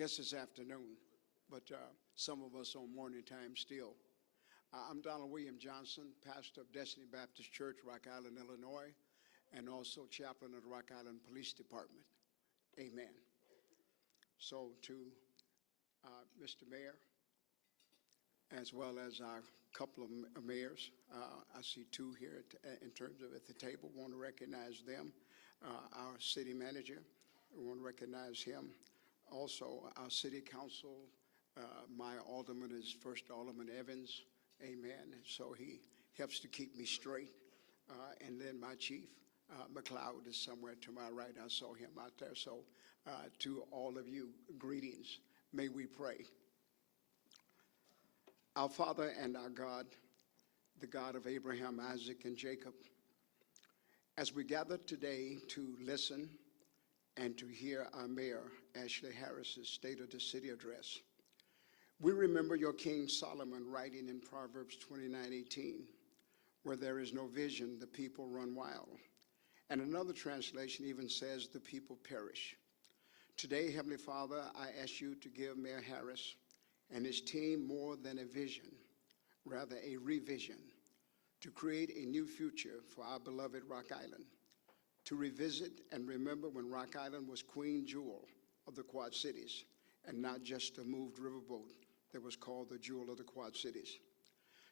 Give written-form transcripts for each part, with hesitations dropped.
I guess it's afternoon, but some of us on morning time still. I'm Donald William Johnson, pastor of Destiny Baptist Church, Rock Island, Illinois, and also chaplain of the Rock Island Police Department. Amen. So to Mr. Mayor, as well as our couple of mayors, I see two here in terms of at the table, want to recognize them. Our city manager, we want to recognize him. Also, our city council, my alderman is First Alderman Evans, amen. And so he helps to keep me straight. And then my chief, McLeod, is somewhere to my right. I saw him out there. So to all of you, greetings. May we pray. Our Father and our God, the God of Abraham, Isaac, and Jacob, as we gather today to listen and to hear our Mayor, Ashley Harris's State of the City address, we remember your King Solomon writing in Proverbs 29:18, where there is no vision, the people run wild. And another translation even says the people perish. Today, Heavenly Father, I ask you to give Mayor Harris and his team more than a vision, rather a revision, to create a new future for our beloved Rock Island, to revisit and remember when Rock Island was Queen Jewel of the Quad Cities, and not just a moved riverboat that was called the Jewel of the Quad Cities.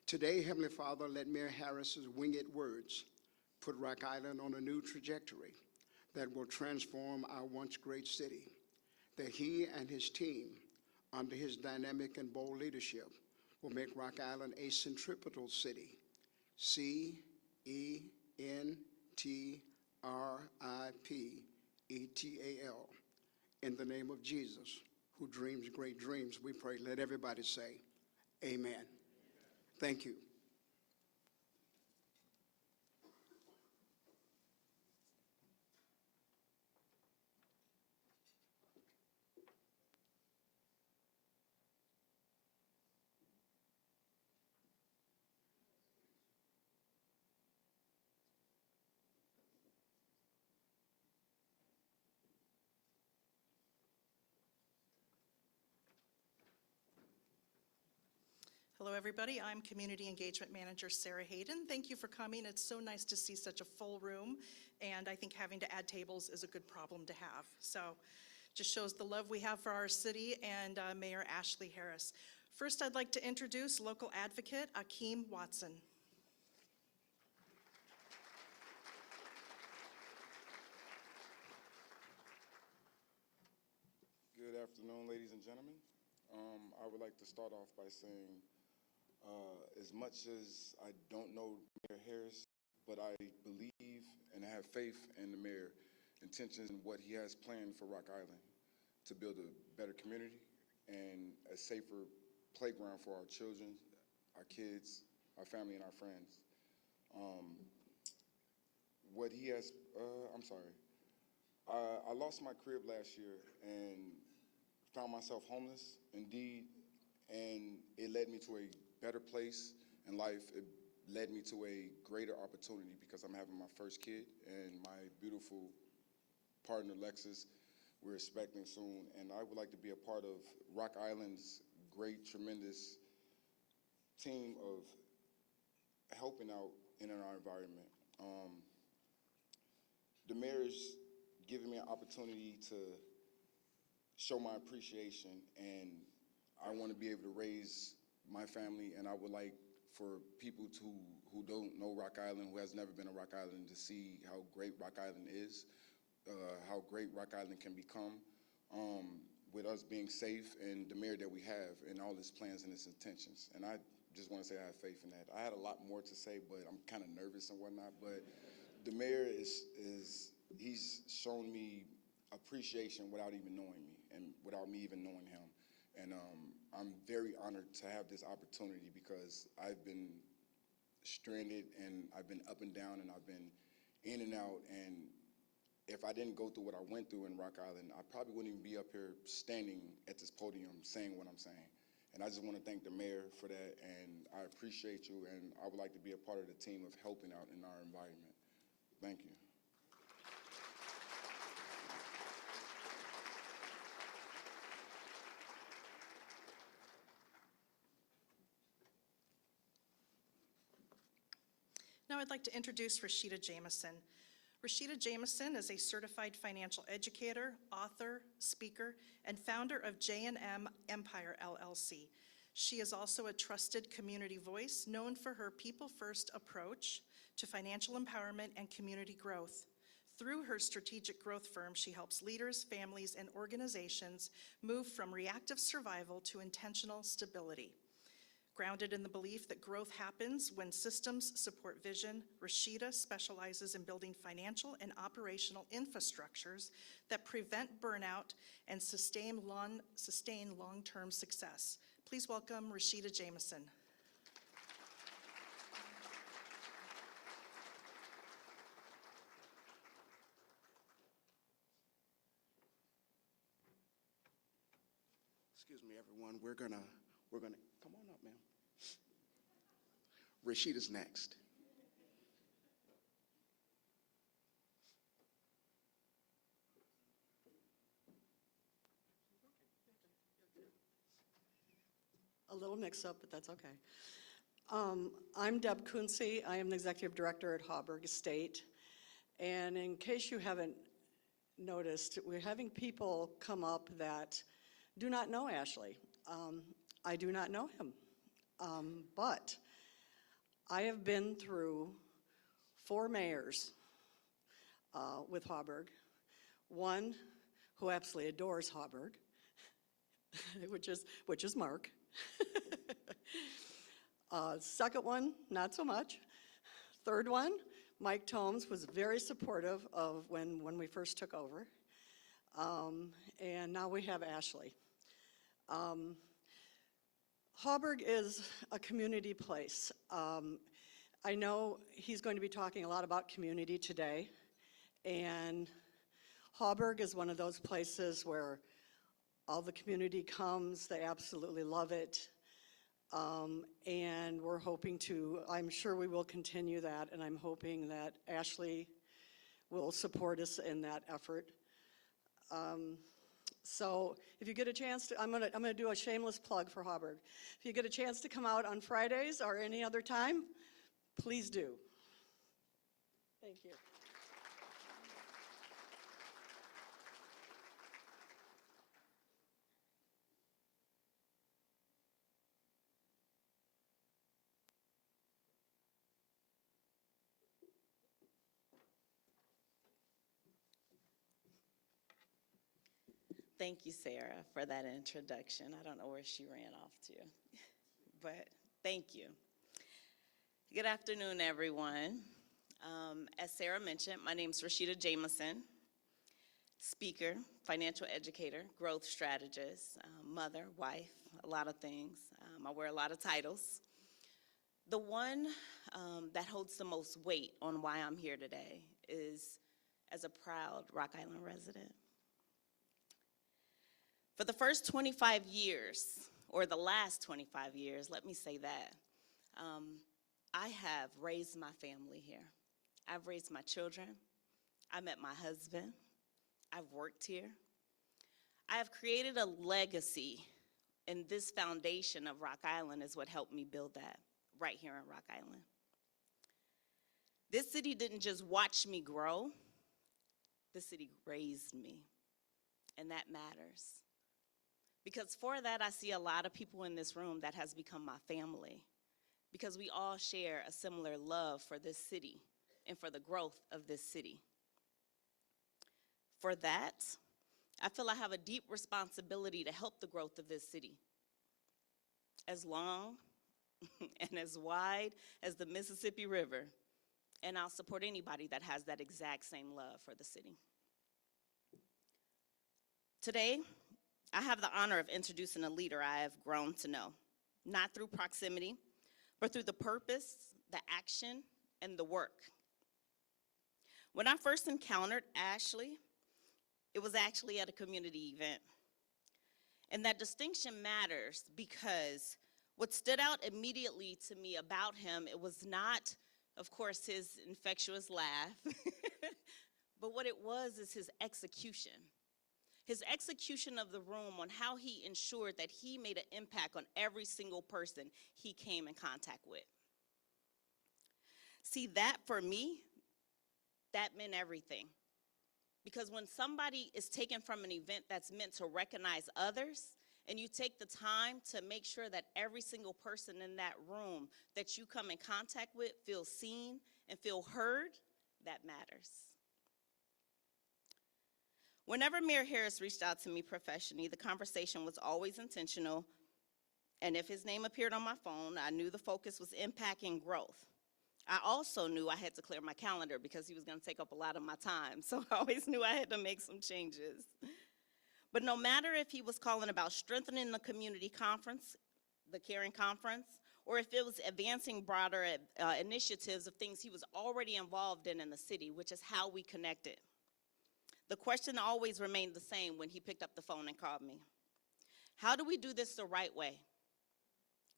Today, Heavenly Father, let Mayor Harris's winged words put Rock Island on a new trajectory that will transform our once great city, that he and his team, under his dynamic and bold leadership, will make Rock Island a centripetal city, CENTRIPETAL, in the name of Jesus, who dreams great dreams, we pray. Let everybody say, amen. Thank you. Hello, everybody. I'm Community Engagement Manager Sarah Hayden. Thank you for coming. It's so nice to see such a full room, and I think having to add tables is a good problem to have. So just shows the love we have for our city and Mayor Ashley Harris. First, I'd like to introduce local advocate Akeem Watson. afternoon, ladies and gentlemen. I would like to start off by saying, as much as I don't know Mayor Harris, but I believe and have faith in the mayor intentions and what he has planned for Rock Island to build a better community and a safer playground for our children, our kids, our family, and our friends. What he has, I'm sorry, I lost my crib last year and found myself homeless, indeed, and it led me to a better place in life. It led me to a greater opportunity because I'm having my first kid, and my beautiful partner, Lexus, we're expecting soon, and I would like to be a part of Rock Island's great, tremendous team of helping out in our environment. The mayor's given me an opportunity to show my appreciation, and I want to be able to raise my family, and I would like for people who don't know Rock Island, who has never been to Rock Island, to see how great Rock Island is, how great Rock Island can become, with us being safe and the mayor that we have and all his plans and his intentions. And I just want to say I have faith in that. I had a lot more to say, but I'm kind of nervous and whatnot, but the mayor he's shown me appreciation without even knowing me and without me even knowing him. And I'm very honored to have this opportunity because I've been stranded and I've been up and down and I've been in and out. And if I didn't go through what I went through in Rock Island, I probably wouldn't even be up here standing at this podium saying what I'm saying. And I just want to thank the mayor for that, and I appreciate you, and I would like to be a part of the team of helping out in our environment. Thank you. Now I'd like to introduce Rashida Jameson. Rashida Jameson is a certified financial educator, author, speaker, and founder of J&M Empire LLC. She is also a trusted community voice known for her people-first approach to financial empowerment and community growth. Through her strategic growth firm, she helps leaders, families, and organizations move from reactive survival to intentional stability. Grounded in the belief that growth happens when systems support vision, Rashida specializes in building financial and operational infrastructures that prevent burnout and sustain long-term success. Please welcome Rashida Jameson. Excuse me, everyone. We're gonna come on up, ma'am. Rashida's next. A little mix-up, but that's okay. I'm Deb Kunze. I am the Executive Director at Hauberg Estate. And in case you haven't noticed, we're having people come up that do not know Ashley. I do not know him. But I have been through 4 mayors with Hauberg. One who absolutely adores Hauberg, which is Mark. Second one, not so much. Third one, Mike Tomes was very supportive of when we first took over. And now we have Ashley. Hauberg is a community place. I know he's going to be talking a lot about community today, and Hauberg is one of those places where all the community comes, they absolutely love it, and we're hoping to, I'm sure we will continue that, and I'm hoping that Ashley will support us in that effort. So if you get a chance to, I'm gonna do a shameless plug for Hauberg. If you get a chance to come out on Fridays or any other time, please do. Thank you. Thank you, Sarah, for that introduction. I don't know where she ran off to, but thank you. Good afternoon, everyone. As Sarah mentioned, my name is Rashida Jamison, speaker, financial educator, growth strategist, mother, wife, a lot of things. I wear a lot of titles. The one that holds the most weight on why I'm here today is as a proud Rock Island resident. For the first 25 years, or the last 25 years, let me say that, I have raised my family here. I've raised my children. I met my husband. I've worked here. I have created a legacy, and this foundation of Rock Island is what helped me build that right here in Rock Island. This city didn't just watch me grow, this city raised me, and that matters. Because for that, I see a lot of people in this room that has become my family, because we all share a similar love for this city and for the growth of this city. For that, I feel I have a deep responsibility to help the growth of this city. As long and as wide as the Mississippi River, and I'll support anybody that has that exact same love for the city. Today, I have the honor of introducing a leader I have grown to know, not through proximity, but through the purpose, the action, and the work. When I first encountered Ashley, it was actually at a community event. And that distinction matters because what stood out immediately to me about him, it was not, of course, his infectious laugh, but what it was is his execution. His execution of the room on how he ensured that he made an impact on every single person he came in contact with. See, that for me, that meant everything. Because when somebody is taken from an event that's meant to recognize others, and you take the time to make sure that every single person in that room that you come in contact with feels seen and feel heard, that matters. Whenever Mayor Harris reached out to me professionally, the conversation was always intentional, and if his name appeared on my phone, I knew the focus was impact and growth. I also knew I had to clear my calendar because he was going to take up a lot of my time, so I always knew I had to make some changes. But no matter if he was calling about strengthening the community conference, the Caring Conference, or if it was advancing broader initiatives of things he was already involved in the city, which is how we connected. The question always remained the same when he picked up the phone and called me. How do we do this the right way?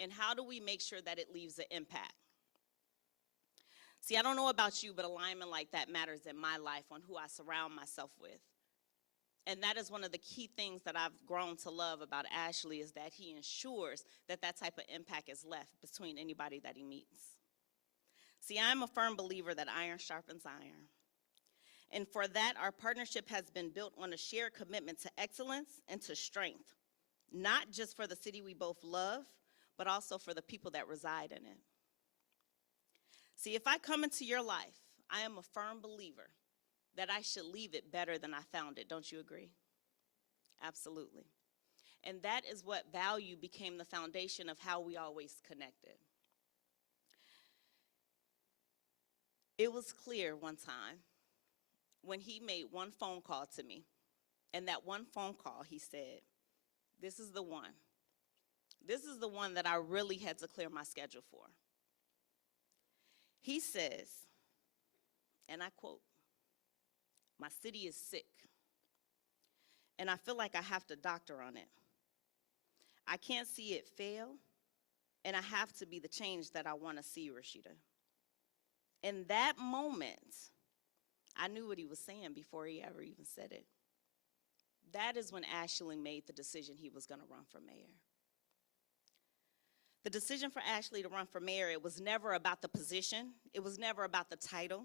And how do we make sure that it leaves an impact? See, I don't know about you, but alignment like that matters in my life on who I surround myself with. And that is one of the key things that I've grown to love about Ashley, is that he ensures that that type of impact is left between anybody that he meets. See, I'm a firm believer that iron sharpens iron. And for that, our partnership has been built on a shared commitment to excellence and to strength, not just for the city we both love, but also for the people that reside in it. See, if I come into your life, I am a firm believer that I should leave it better than I found it. Don't you agree? Absolutely. And that is what value became the foundation of how we always connected. It was clear one time when he made one phone call to me, and that one phone call, he said, "This is the one. This is the one that I really had to clear my schedule for." He says, and I quote, "My city is sick, and I feel like I have to doctor on it. I can't see it fail, and I have to be the change that I want to see, Rashida." In that moment, I knew what he was saying before he ever even said it. That is when Ashley made the decision he was going to run for mayor. The decision for Ashley to run for mayor, it was never about the position. It was never about the title.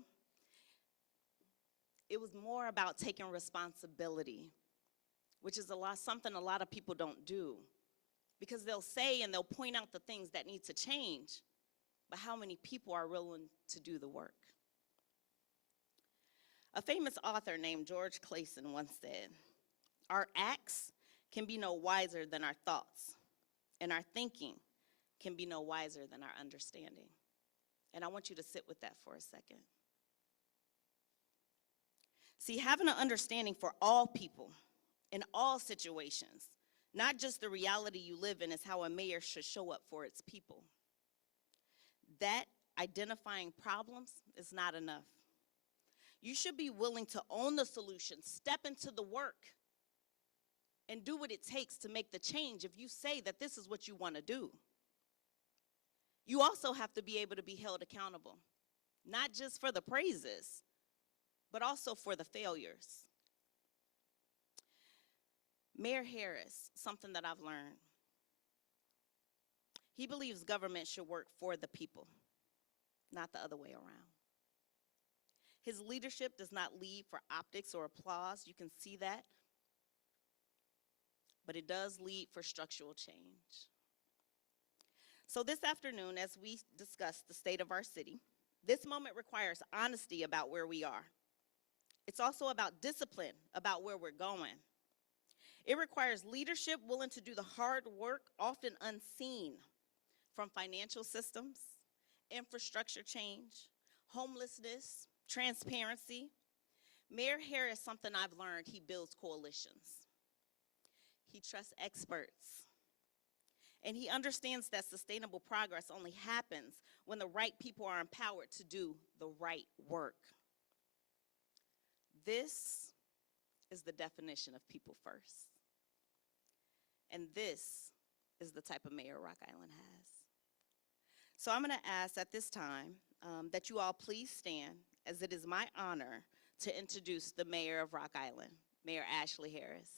It was more about taking responsibility, which is something a lot of people don't do, because they'll say and they'll point out the things that need to change, but how many people are willing to do the work? A famous author named George Clason once said, Our acts can be no wiser than our thoughts, and our thinking can be no wiser than our understanding. And I want you to sit with that for a second. See, having an understanding for all people in all situations, not just the reality you live in, is how a mayor should show up for its people. That identifying problems is not enough. You should be willing to own the solution, step into the work, and do what it takes to make the change if you say that this is what you want to do. You also have to be able to be held accountable, not just for the praises, but also for the failures. Mayor Harris, something that I've learned, he believes government should work for the people, not the other way around. His leadership does not lead for optics or applause. You can see that. But it does lead for structural change. So this afternoon, as we discuss the state of our city, this moment requires honesty about where we are. It's also about discipline about where we're going. It requires leadership willing to do the hard work, often unseen, from financial systems, infrastructure change, homelessness, transparency. Mayor Harris, something I've learned, he builds coalitions. He trusts experts. And he understands that sustainable progress only happens when the right people are empowered to do the right work. This is the definition of people first. And this is the type of mayor Rock Island has. So I'm going to ask at this time that you all please stand, as it is my honor to introduce the mayor of Rock Island, Mayor Ashley Harris.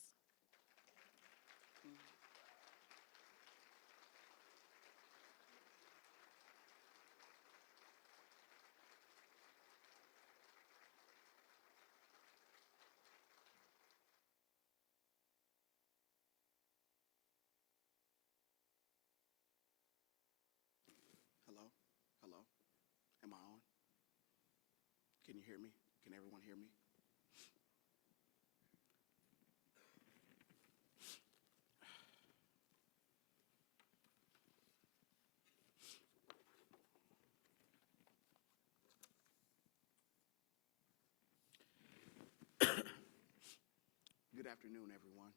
Hello? Hello? Am I on? Can you hear me? Can everyone hear me? Good afternoon, everyone.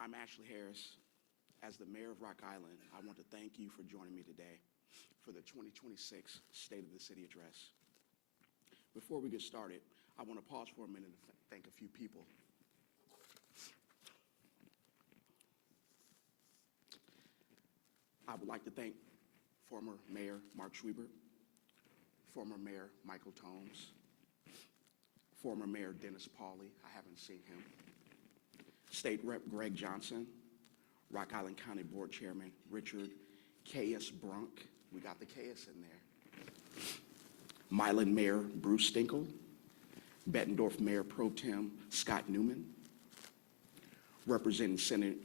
I'm Ashley Harris. As the mayor of Rock Island, I want to thank you for joining me today for the 2026 State of the City Address. Before we get started, I want to pause for a minute and thank a few people. I would like to thank former Mayor Mark Schwiebert, former Mayor Michael Tomes, former Mayor Dennis Pauley, I haven't seen him, State Rep Greg Johnson, Rock Island County Board Chairman Richard K.S. Brunk, we got the K.S. in there, Milan Mayor Bruce Stinkle, Bettendorf Mayor Pro Tem Scott Newman, representing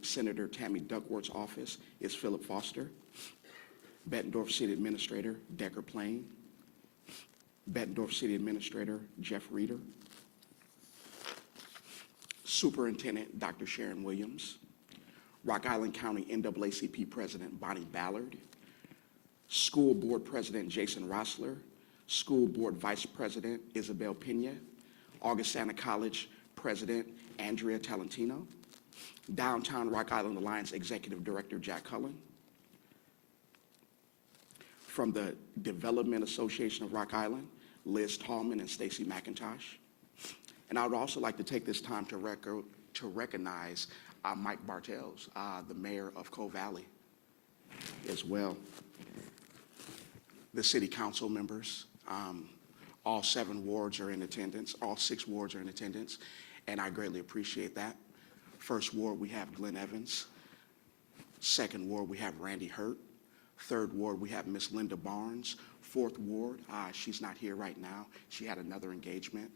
Senator Tammy Duckworth's office is Philip Foster, Bettendorf City Administrator Decker Plain, Bettendorf City Administrator Jeff Reeder, Superintendent Dr. Sharon Williams, Rock Island County NAACP President Bonnie Ballard, School Board President Jason Rossler, School Board Vice President Isabel Pena, Augustana College President Andrea Talentino, Downtown Rock Island Alliance Executive Director Jack Cullen, from the Development Association of Rock Island, Liz Tallman and Stacy McIntosh. And I would also like to take this time to recognize Mike Bartels, the mayor of Cove Valley, as well. The city council members, all 7 wards are in attendance, all 6 wards are in attendance, and I greatly appreciate that. First ward, we have Glenn Evans. Second ward, we have Randy Hurt. Third ward, we have Miss Linda Barnes. Fourth ward, she's not here right now. She had another engagement,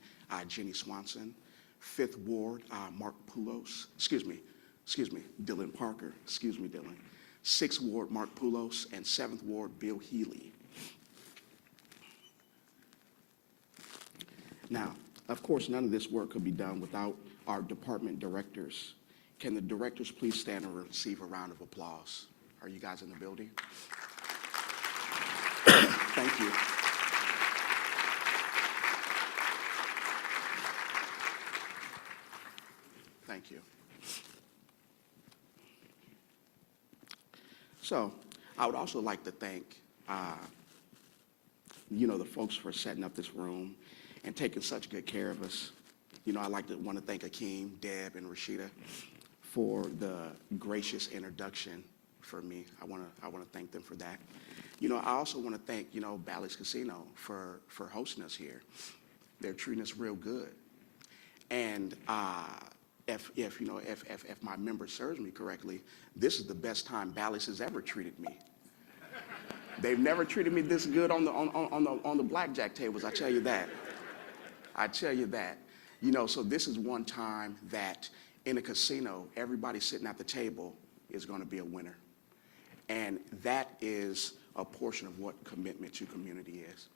Jenny Swanson. Fifth ward, Mark Poulos, Dylan Parker, excuse me, Dylan. Sixth ward, Mark Poulos, and seventh ward, Bill Healy. Now, of course, none of this work could be done without our department directors. Can the directors please stand and receive a round of applause? Are you guys in the building? Thank you. Thank you. So I would also like to thank, the folks for setting up this room and taking such good care of us. I want to thank Akeem, Deb, and Rashida for the gracious introduction for me. I want to thank them for that. I also want to thank, Bally's Casino for hosting us here. They're treating us real good. And if my memory serves me correctly, this is the best time Bally's has ever treated me. They've never treated me this good on the blackjack tables, I tell you that. I tell you that. So this is one time that in a casino, everybody sitting at the table is going to be a winner. And that is a portion of what commitment to community is.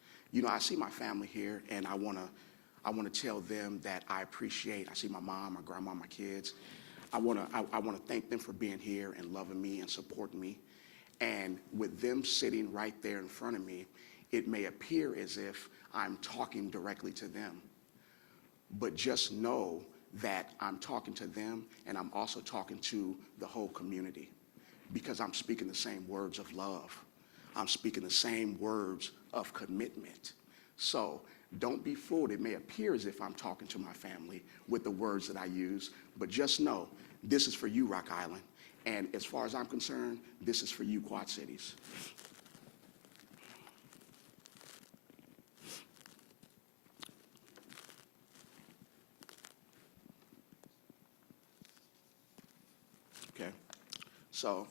I see my family here, and I want to tell them that I see my mom, my grandma, my kids. I want to thank them for being here and loving me and supporting me. And with them sitting right there in front of me, it may appear as if I'm talking directly to them. But just know that I'm talking to them, and I'm also talking to the whole community, because I'm speaking the same words of love. I'm speaking the same words of commitment. So don't be fooled. It may appear as if I'm talking to my family with the words that I use, but just know this is for you, Rock Island. And as far as I'm concerned, this is for you, Quad Cities. Okay, so,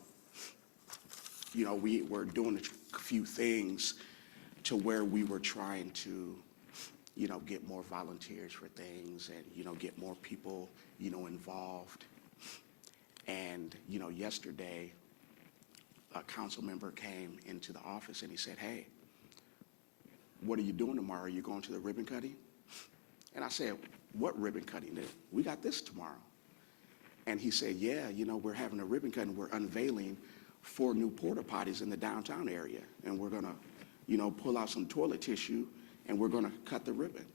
we were doing a few things to where we were trying to, get more volunteers for things and, get more people, involved. And, yesterday, a council member came into the office and he said, "Hey, what are you doing tomorrow? Are you going to the ribbon cutting?" And I said, "What ribbon cutting? We got this tomorrow." And he said, "Yeah, we're having a ribbon cutting. We're unveiling 4 new porta potties in the downtown area. And we're going to, pull out some toilet tissue and we're going to cut the ribbon."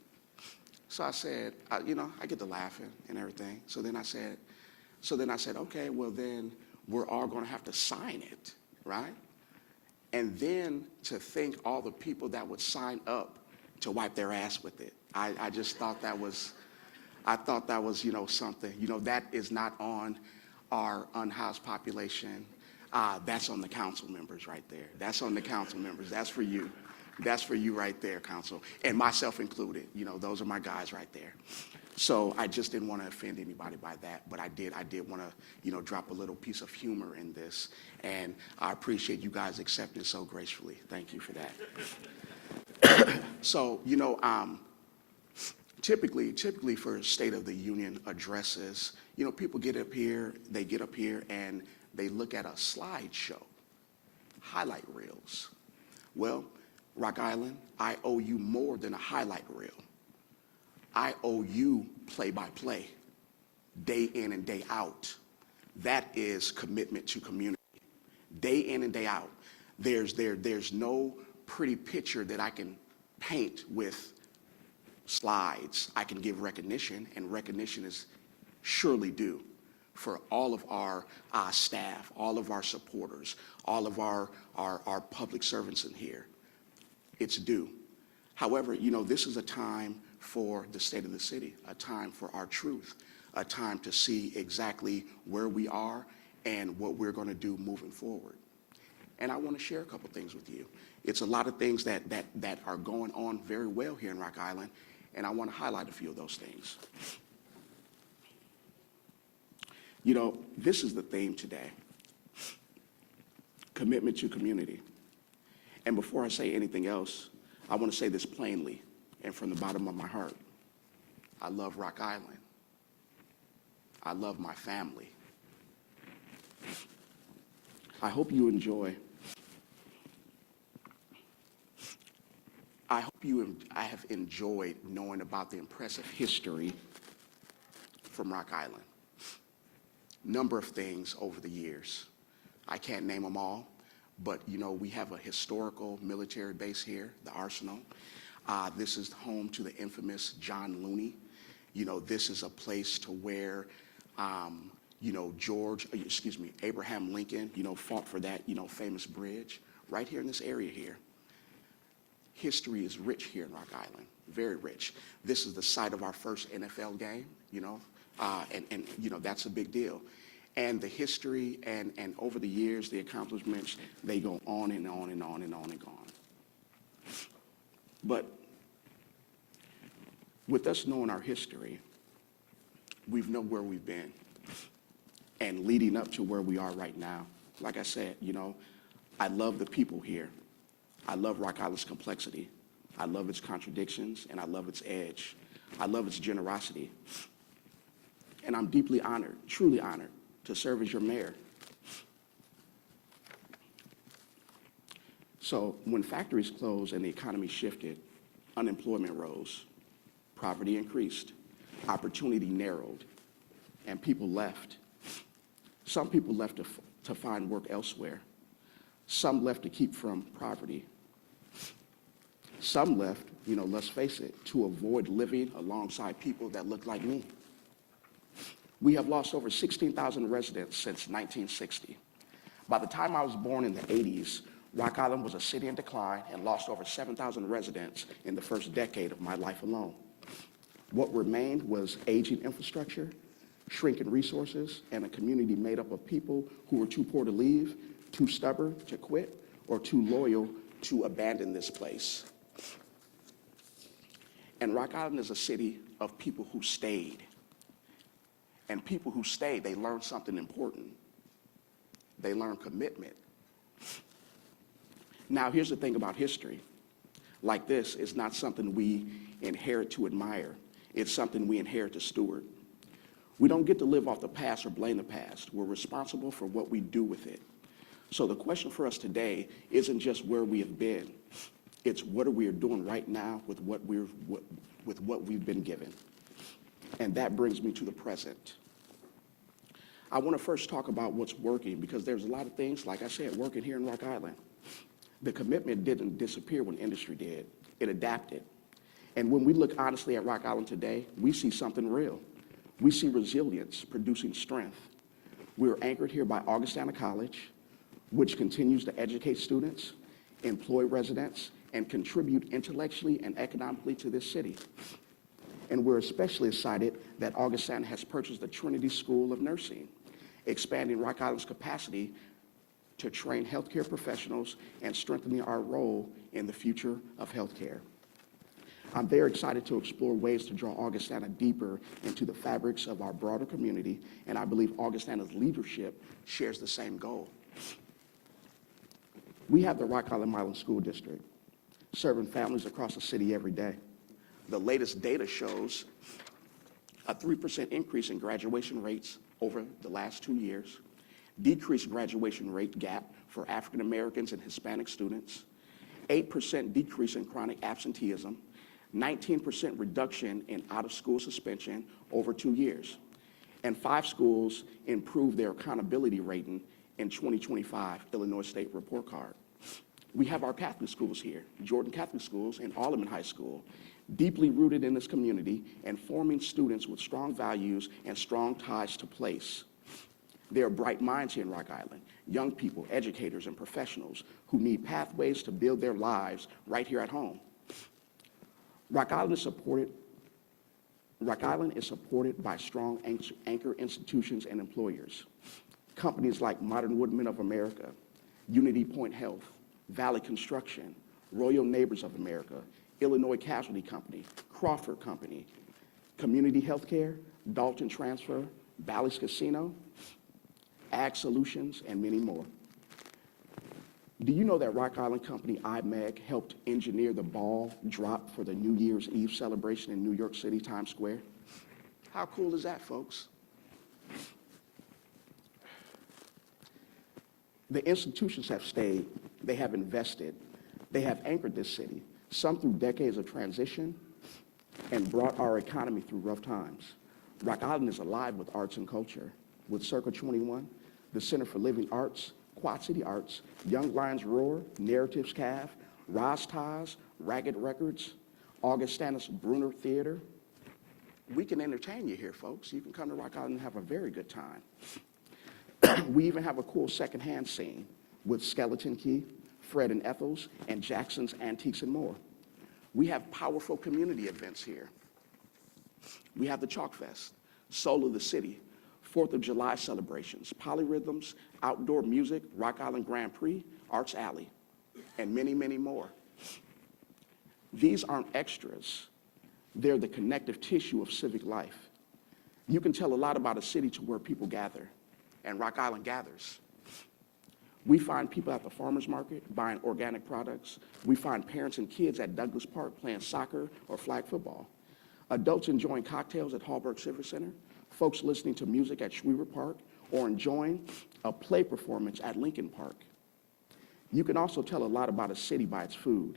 So I said, I get to laughing and everything. So then I said, "Okay, well then we're all going to have to sign it, right?" And then to think all the people that would sign up to wipe their ass with it. I just thought that was, something. That is not on our unhoused population. That's on the council members right there. That's on the council members. That's for you. That's for you right there, council. And myself included. Those are my guys right there. So I just didn't want to offend anybody by that, but I did want to, drop a little piece of humor in this, and I appreciate you guys accepting it so gracefully. Thank you for that. So, typically for State of the Union addresses, people get up here and they look at a slideshow, highlight reels. Well, Rock Island, I owe you more than a highlight reel. I owe you play-by-play, day in and day out. That is commitment to community. Day in and day out. There's no pretty picture that I can paint with slides. I can give recognition, and recognition is surely due for all of our staff, all of our supporters, all of our public servants in here. It's due. However, this is a time for the state of the city, a time for our truth, a time to see exactly where we are and what we're going to do moving forward. And I want to share a couple things with you. It's a lot of things that are going on very well here in Rock Island, and I want to highlight a few of those things. This is the theme today, commitment to community. And before I say anything else, I want to say this plainly and from the bottom of my heart. I love Rock Island. I love my family. I hope you enjoy. I have enjoyed knowing about the impressive history from Rock Island. Number of things over the years. I can't name them all, but you know, we have a historical military base here, the Arsenal. This is home to the infamous John Looney. You know, this is a place to where, you know, Abraham Lincoln, you know, fought for that, you know, famous bridge right here in this area here. History is rich here in Rock Island, very rich. This is the site of our first NFL game, you know, and you know, that's a big deal. And the history and over the years, the accomplishments, they go on and on and on and on and on. But with us knowing our history, we know where we've been. And leading up to where we are right now, like I said, you know, I love the people here. I love Rock Island's complexity. I love its contradictions, and I love its edge. I love its generosity. And I'm deeply honored, truly honored, to serve as your mayor. So when factories closed and the economy shifted, unemployment rose, poverty increased, opportunity narrowed, and people left. Some people left to find work elsewhere. Some left to keep from poverty. Some left, you know, let's face it, to avoid living alongside people that look like me. We have lost over 16,000 residents since 1960. By the time I was born in the 80s, Rock Island was a city in decline and lost over 7,000 residents in the first decade of my life alone. What remained was aging infrastructure, shrinking resources, and a community made up of people who were too poor to leave, too stubborn to quit, or too loyal to abandon this place. And Rock Island is a city of people who stayed. And people who stayed, they learned something important. They learned commitment. Now, here's the thing about history. Like this, it's not something we inherit to admire. It's something we inherit to steward. We don't get to live off the past or blame the past. We're responsible for what we do with it. So the question for us today isn't just where we have been. It's what are we doing right now with what we've been given. And that brings me to the present. I want to first talk about what's working, because there's a lot of things, like I said, working here in Rock Island. The commitment didn't disappear when industry did. It adapted. And when we look honestly at Rock Island today, we see something real. We see resilience producing strength. We're anchored here by Augustana College, which continues to educate students, employ residents, and contribute intellectually and economically to this city. And we're especially excited that Augustana has purchased the Trinity School of Nursing, expanding Rock Island's capacity to train healthcare professionals and strengthening our role in the future of healthcare. I'm very excited to explore ways to draw Augustana deeper into the fabrics of our broader community, and I believe Augustana's leadership shares the same goal. We have the Rock Island Milan School District, serving families across the city every day. The latest data shows a 3% increase in graduation rates over the last 2 years, decreased graduation rate gap for African Americans and Hispanic students, 8% decrease in chronic absenteeism, 19% reduction in out-of-school suspension over 2 years, and 5 schools improved their accountability rating in 2025 Illinois State Report Card. We have our Catholic schools here, Jordan Catholic Schools and Alleman High School, deeply rooted in this community and forming students with strong values and strong ties to place. There are bright minds here in Rock Island, young people, educators, and professionals who need pathways to build their lives right here at home. Rock Island is supported by strong anchor institutions and employers. Companies like Modern Woodmen of America, Unity Point Health, Valley Construction, Royal Neighbors of America, Illinois Casualty Company, Crawford Company, Community Healthcare, Dalton Transfer, Bally's Casino, Ag Solutions, and many more. Do you know that Rock Island company IMEG helped engineer the ball drop for the New Year's Eve celebration in New York City, Times Square? How cool is that, folks? The institutions have stayed, they have invested, they have anchored this city, some through decades of transition and brought our economy through rough times. Rock Island is alive with arts and culture. With Circle 21, the Center for Living Arts, Quad City Arts, Young Lions Roar, Narratives Cav, Rostaz, Ragged Records, Augustanus Brunner Theater. We can entertain you here, folks. You can come to Rock Island and have a very good time. We even have a cool secondhand scene with Skeleton Key, Fred and Ethel's, and Jackson's Antiques and more. We have powerful community events here. We have the Chalk Fest, Soul of the City, 4th of July celebrations, polyrhythms, outdoor music, Rock Island Grand Prix, Arts Alley, and many, many more. These aren't extras. They're the connective tissue of civic life. You can tell a lot about a city to where people gather, and Rock Island gathers. We find people at the farmer's market buying organic products. We find parents and kids at Douglas Park playing soccer or flag football. Adults enjoying cocktails at Hallberg Civic Center. Folks listening to music at Schweber Park or enjoying a play performance at Lincoln Park. You can also tell a lot about a city by its food.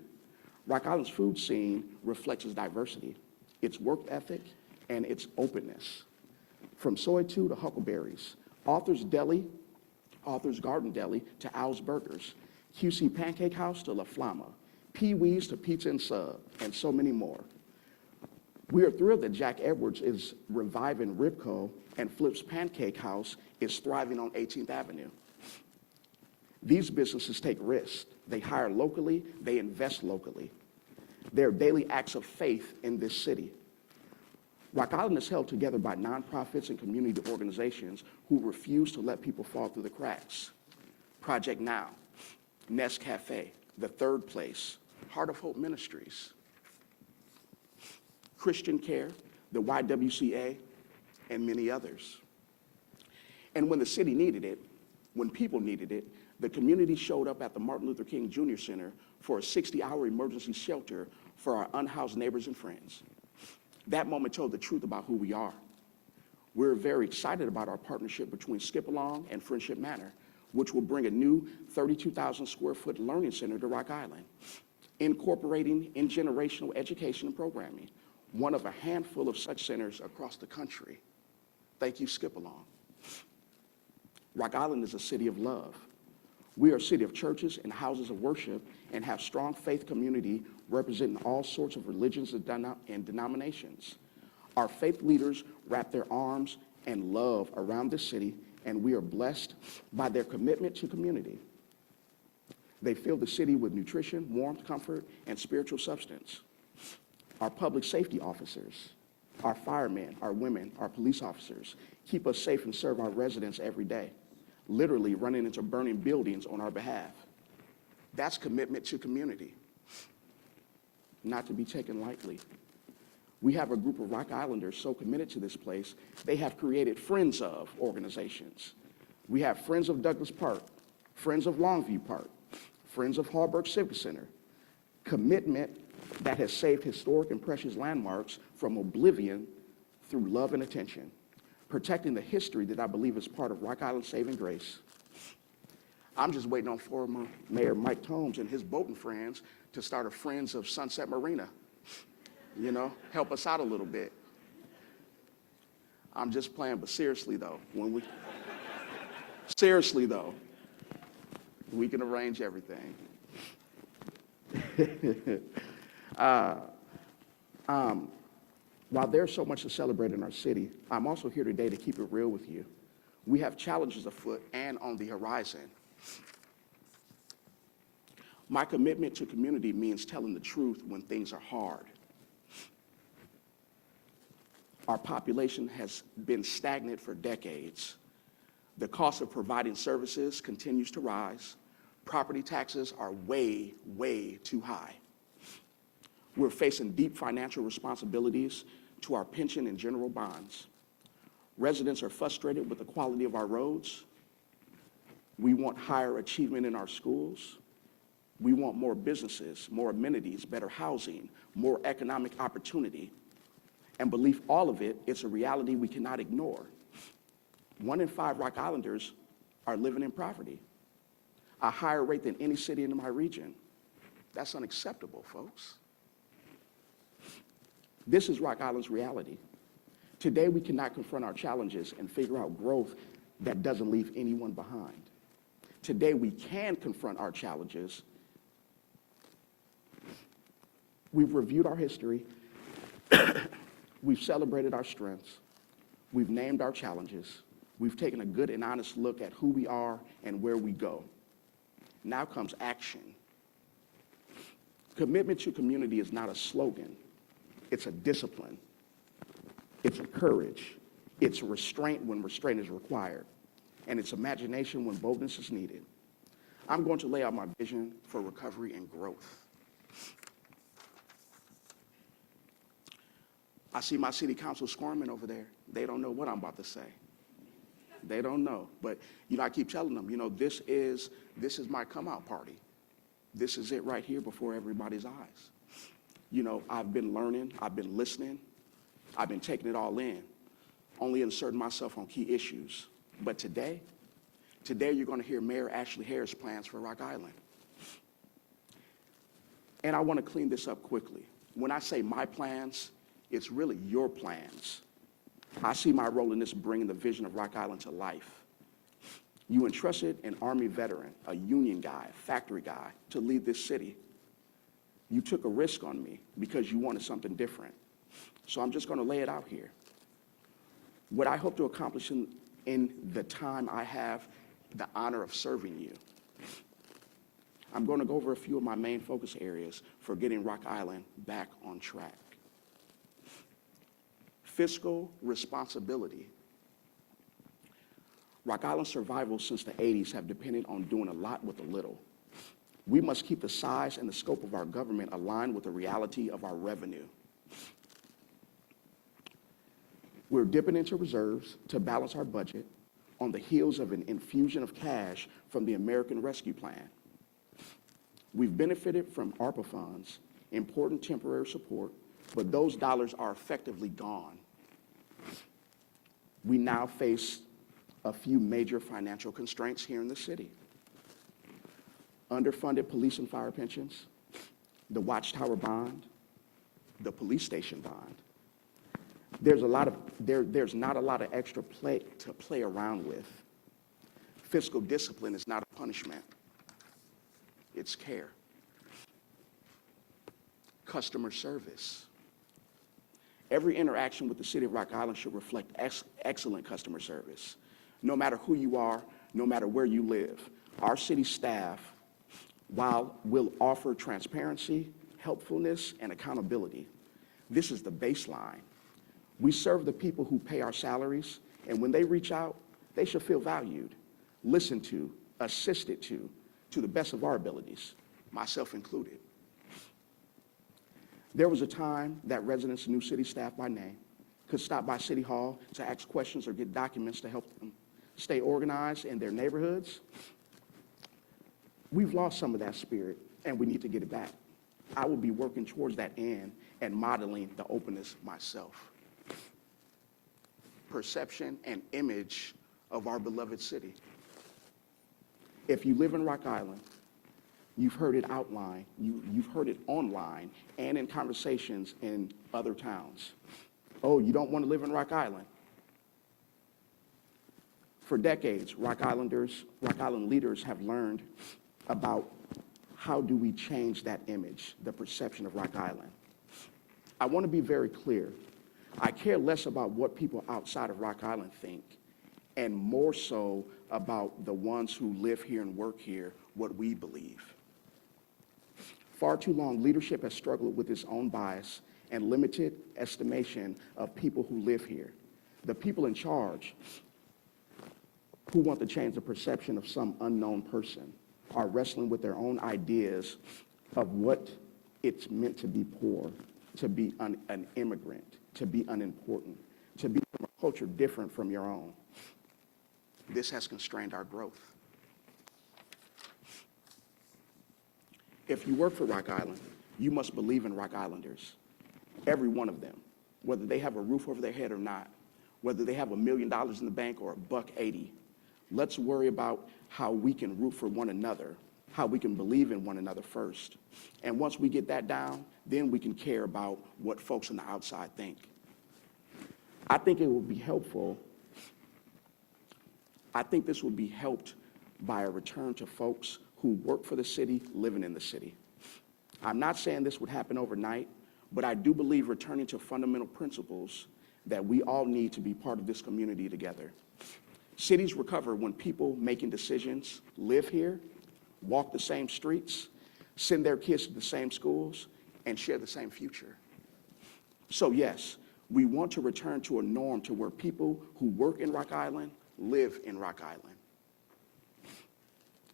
Rock Island's food scene reflects its diversity, its work ethic, and its openness. From Soy 2 to Huckleberries, Author's Garden Deli to Al's Burgers, QC Pancake House to La Flama, Pee Wee's to Pizza and Sub, and so many more. We are thrilled that Jack Edwards is reviving Ribco and Flip's Pancake House is thriving on 18th Avenue. These businesses take risks. They hire locally, they invest locally. They're daily acts of faith in this city. Rock Island is held together by nonprofits and community organizations who refuse to let people fall through the cracks. Project Now, Nest Cafe, The Third Place, Heart of Hope Ministries, Christian Care, the YWCA, and many others. And when the city needed it, when people needed it, the community showed up at the Martin Luther King Jr. Center for a 60-hour emergency shelter for our unhoused neighbors and friends. That moment told the truth about who we are. We're very excited about our partnership between Skip Along and Friendship Manor, which will bring a new 32,000 square foot learning center to Rock Island, incorporating intergenerational education and programming, one of a handful of such centers across the country. Thank you, Skip Along. Rock Island is a city of love. We are a city of churches and houses of worship and have strong faith community representing all sorts of religions and denominations. Our faith leaders wrap their arms and love around this city, and we are blessed by their commitment to community. They fill the city with nutrition, warmth, comfort, and spiritual substance. Our public safety officers, our firemen, our women, our police officers keep us safe and serve our residents every day, literally running into burning buildings on our behalf. That's commitment to community, not to be taken lightly. We have a group of Rock Islanders so committed to this place, they have created Friends of organizations. We have Friends of Douglas Park, Friends of Longview Park, Friends of Hallberg Civic Center. Commitment that has saved historic and precious landmarks from oblivion through love and attention, protecting the history that I believe is part of Rock Island's saving grace. I'm just waiting on former Mayor Mike Tomes and his boating friends to start a Friends of Sunset Marina. You know, help us out a little bit. I'm just playing, but seriously though, we can arrange everything. While there's so much to celebrate in our city, I'm also here today to keep it real with you. We have challenges afoot and on the horizon. My commitment to community means telling the truth when things are hard. Our population has been stagnant for decades. The cost of providing services continues to rise. Property taxes are way, way too high. We're facing deep financial responsibilities to our pension and general bonds. Residents are frustrated with the quality of our roads. We want higher achievement in our schools. We want more businesses, more amenities, better housing, more economic opportunity. And believe all of it, it's a reality we cannot ignore. 1 in 5 Rock Islanders are living in poverty, a higher rate than any city in my region. That's unacceptable, folks. This is Rock Island's reality. Today, we cannot confront our challenges and figure out growth that doesn't leave anyone behind. Today, we can confront our challenges. We've reviewed our history. We've celebrated our strengths. We've named our challenges. We've taken a good and honest look at who we are and where we go. Now comes action. Commitment to community is not a slogan. It's a discipline. It's a courage. It's a restraint when restraint is required. And it's imagination when boldness is needed. I'm going to lay out my vision for recovery and growth. I see my city council squirming over there. They don't know what I'm about to say. They don't know. But, I keep telling them, this is my come out party. This is it right here before everybody's eyes. I've been learning. I've been listening. I've been taking it all in, only inserting myself on key issues. But today you're going to hear Mayor Ashley Harris' plans for Rock Island. And I want to clean this up quickly. When I say my plans, it's really your plans. I see my role in this bringing the vision of Rock Island to life. You entrusted an Army veteran, a union guy, a factory guy, to lead this city. You took a risk on me because you wanted something different. So I'm just going to lay it out here. What I hope to accomplish in the time I have the honor of serving you. I'm going to go over a few of my main focus areas for getting Rock Island back on track. Fiscal responsibility. Rock Island's survival since the 80s have depended on doing a lot with a little. We must keep the size and the scope of our government aligned with the reality of our revenue. We're dipping into reserves to balance our budget on the heels of an infusion of cash from the American Rescue Plan. We've benefited from ARPA funds, important temporary support, but those dollars are effectively gone. We now face a few major financial constraints here in the city. Underfunded police and fire pensions, the Watchtower bond, the police station bond. There's not a lot of extra play to play around with. Fiscal discipline is not a punishment. It's care. Customer service. Every interaction with the city of Rock Island should reflect excellent customer service. No matter who you are, no matter where you live, our city staff, while will offer transparency, helpfulness, and accountability, this is the baseline. We serve the people who pay our salaries, and when they reach out, they should feel valued, listened to, assisted to the best of our abilities, myself included. There was a time that residents knew city staff by name, could stop by City Hall to ask questions or get documents to help them stay organized in their neighborhoods. We've lost some of that spirit, and we need to get it back. I will be working towards that end and modeling the openness myself. Perception and image of our beloved city. If you live in Rock Island, you've heard it outlined, you've heard it online and in conversations in other towns. Oh, you don't want to live in Rock Island? For decades, Rock Island leaders have learned about how do we change that image, the perception of Rock Island. I want to be very clear. I care less about what people outside of Rock Island think and more so about the ones who live here and work here, what we believe. Far too long, leadership has struggled with its own bias and limited estimation of people who live here. The people in charge who want to change the perception of some unknown person are wrestling with their own ideas of what it's meant to be poor, to be an immigrant, to be unimportant, to be from a culture different from your own. This has constrained our growth. If you work for Rock Island, you must believe in Rock Islanders, every one of them, whether they have a roof over their head or not, whether they have $1 million in the bank or $1.80. Let's worry about how we can root for one another, how we can believe in one another first. And once we get that down, then we can care about what folks on the outside think. I think it would be helpful. I think this would be helped by a return to folks who work for the city, living in the city. I'm not saying this would happen overnight, but I do believe returning to fundamental principles that we all need to be part of this community together. Cities recover when people making decisions live here, walk the same streets, send their kids to the same schools, and share the same future. So yes, we want to return to a norm to where people who work in Rock Island live in Rock Island.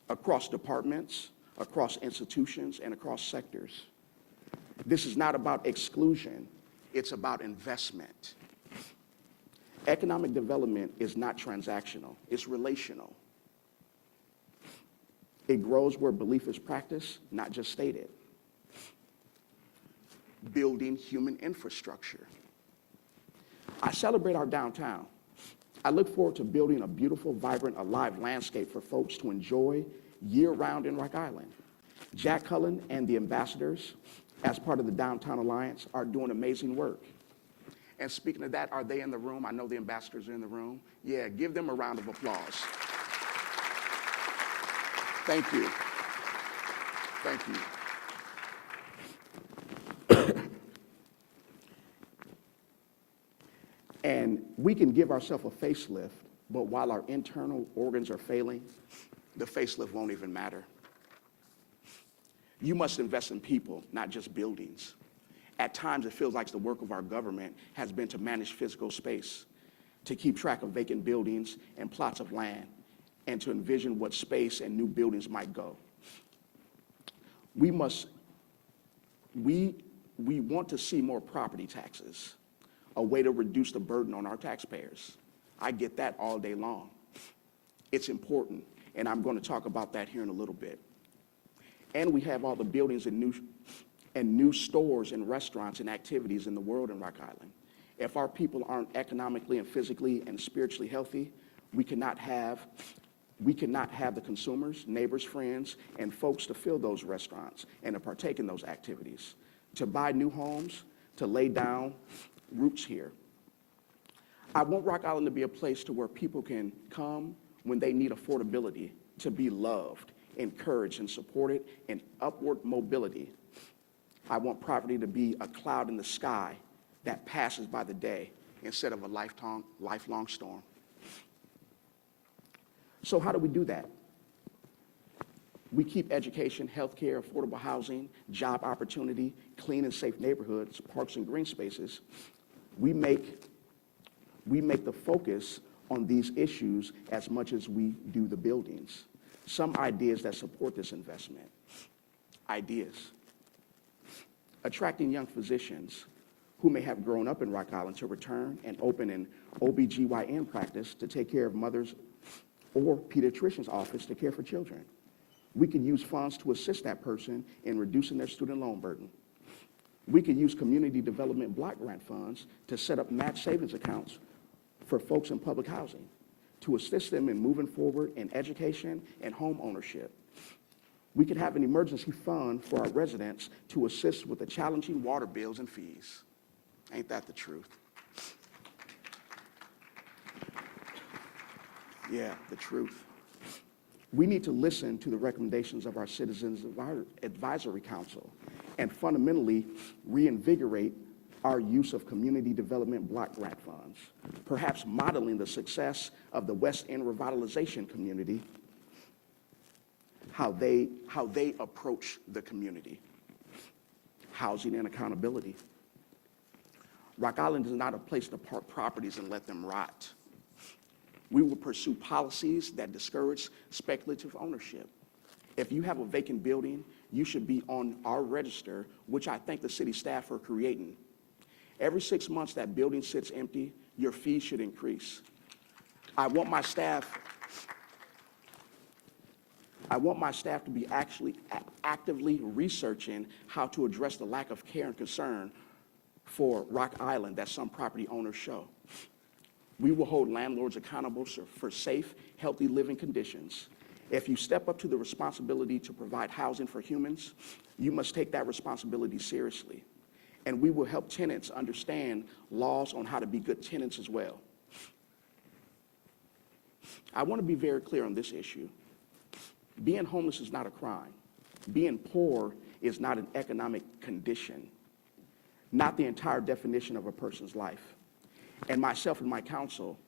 Across departments, across institutions, and across sectors. This is not about exclusion, it's about investment. Economic development is not transactional, it's relational. It grows where belief is practiced, not just stated. Building human infrastructure. I celebrate our downtown. I look forward to building a beautiful, vibrant, alive landscape for folks to enjoy year-round in Rock Island. Jack Cullen and the ambassadors, as part of the Downtown Alliance, are doing amazing work. And speaking of that, are they in the room? I know the ambassadors are in the room. Yeah, give them a round of applause. Thank you. Thank you. And we can give ourselves a facelift, but while our internal organs are failing, the facelift won't even matter. You must invest in people, not just buildings. At times, it feels like the work of our government has been to manage physical space, to keep track of vacant buildings and plots of land, and to envision what space and new buildings might go. We want to see more property taxes, a way to reduce the burden on our taxpayers. I get that all day long. It's important, and I'm going to talk about that here in a little bit. And we have all the buildings and new stores and restaurants and activities in the world in Rock Island. If our people aren't economically and physically and spiritually healthy, we cannot have the consumers, neighbors, friends, and folks to fill those restaurants and to partake in those activities, to buy new homes, to lay down roots here. I want Rock Island to be a place to where people can come when they need affordability, to be loved, encouraged, and supported, and upward mobility. I want property to be a cloud in the sky that passes by the day instead of a lifelong storm. So how do we do that? We keep education, healthcare, affordable housing, job opportunity, clean and safe neighborhoods, parks and green spaces. We make the focus on these issues as much as we do the buildings. Some ideas that support this investment. Ideas. Attracting young physicians who may have grown up in Rock Island to return and open an OBGYN practice to take care of mothers, or pediatrician's office to care for children. We could use funds to assist that person in reducing their student loan burden. We could use community development block grant funds to set up match savings accounts for folks in public housing, to assist them in moving forward in education and home ownership. We could have an emergency fund for our residents to assist with the challenging water bills and fees. Ain't that the truth? Yeah, the truth. We need to listen to the recommendations of our Citizens Advisory Council and fundamentally reinvigorate our use of community development block grant funds, perhaps modeling the success of the West End revitalization community, how they approach the community. Housing and accountability. Rock Island is not a place to park properties and let them rot. We will pursue policies that discourage speculative ownership. If you have a vacant building, you should be on our register, which I think the city staff are creating. Every 6 months that building sits empty, your fees should increase. I want my staff to be actually actively researching how to address the lack of care and concern for Rock Island that some property owners show. We will hold landlords accountable for safe, healthy living conditions. If you step up to the responsibility to provide housing for humans, you must take that responsibility seriously. And we will help tenants understand laws on how to be good tenants as well. I want to be very clear on this issue. Being homeless is not a crime. Being poor is not an economic condition, not the entire definition of a person's life. And myself and my council,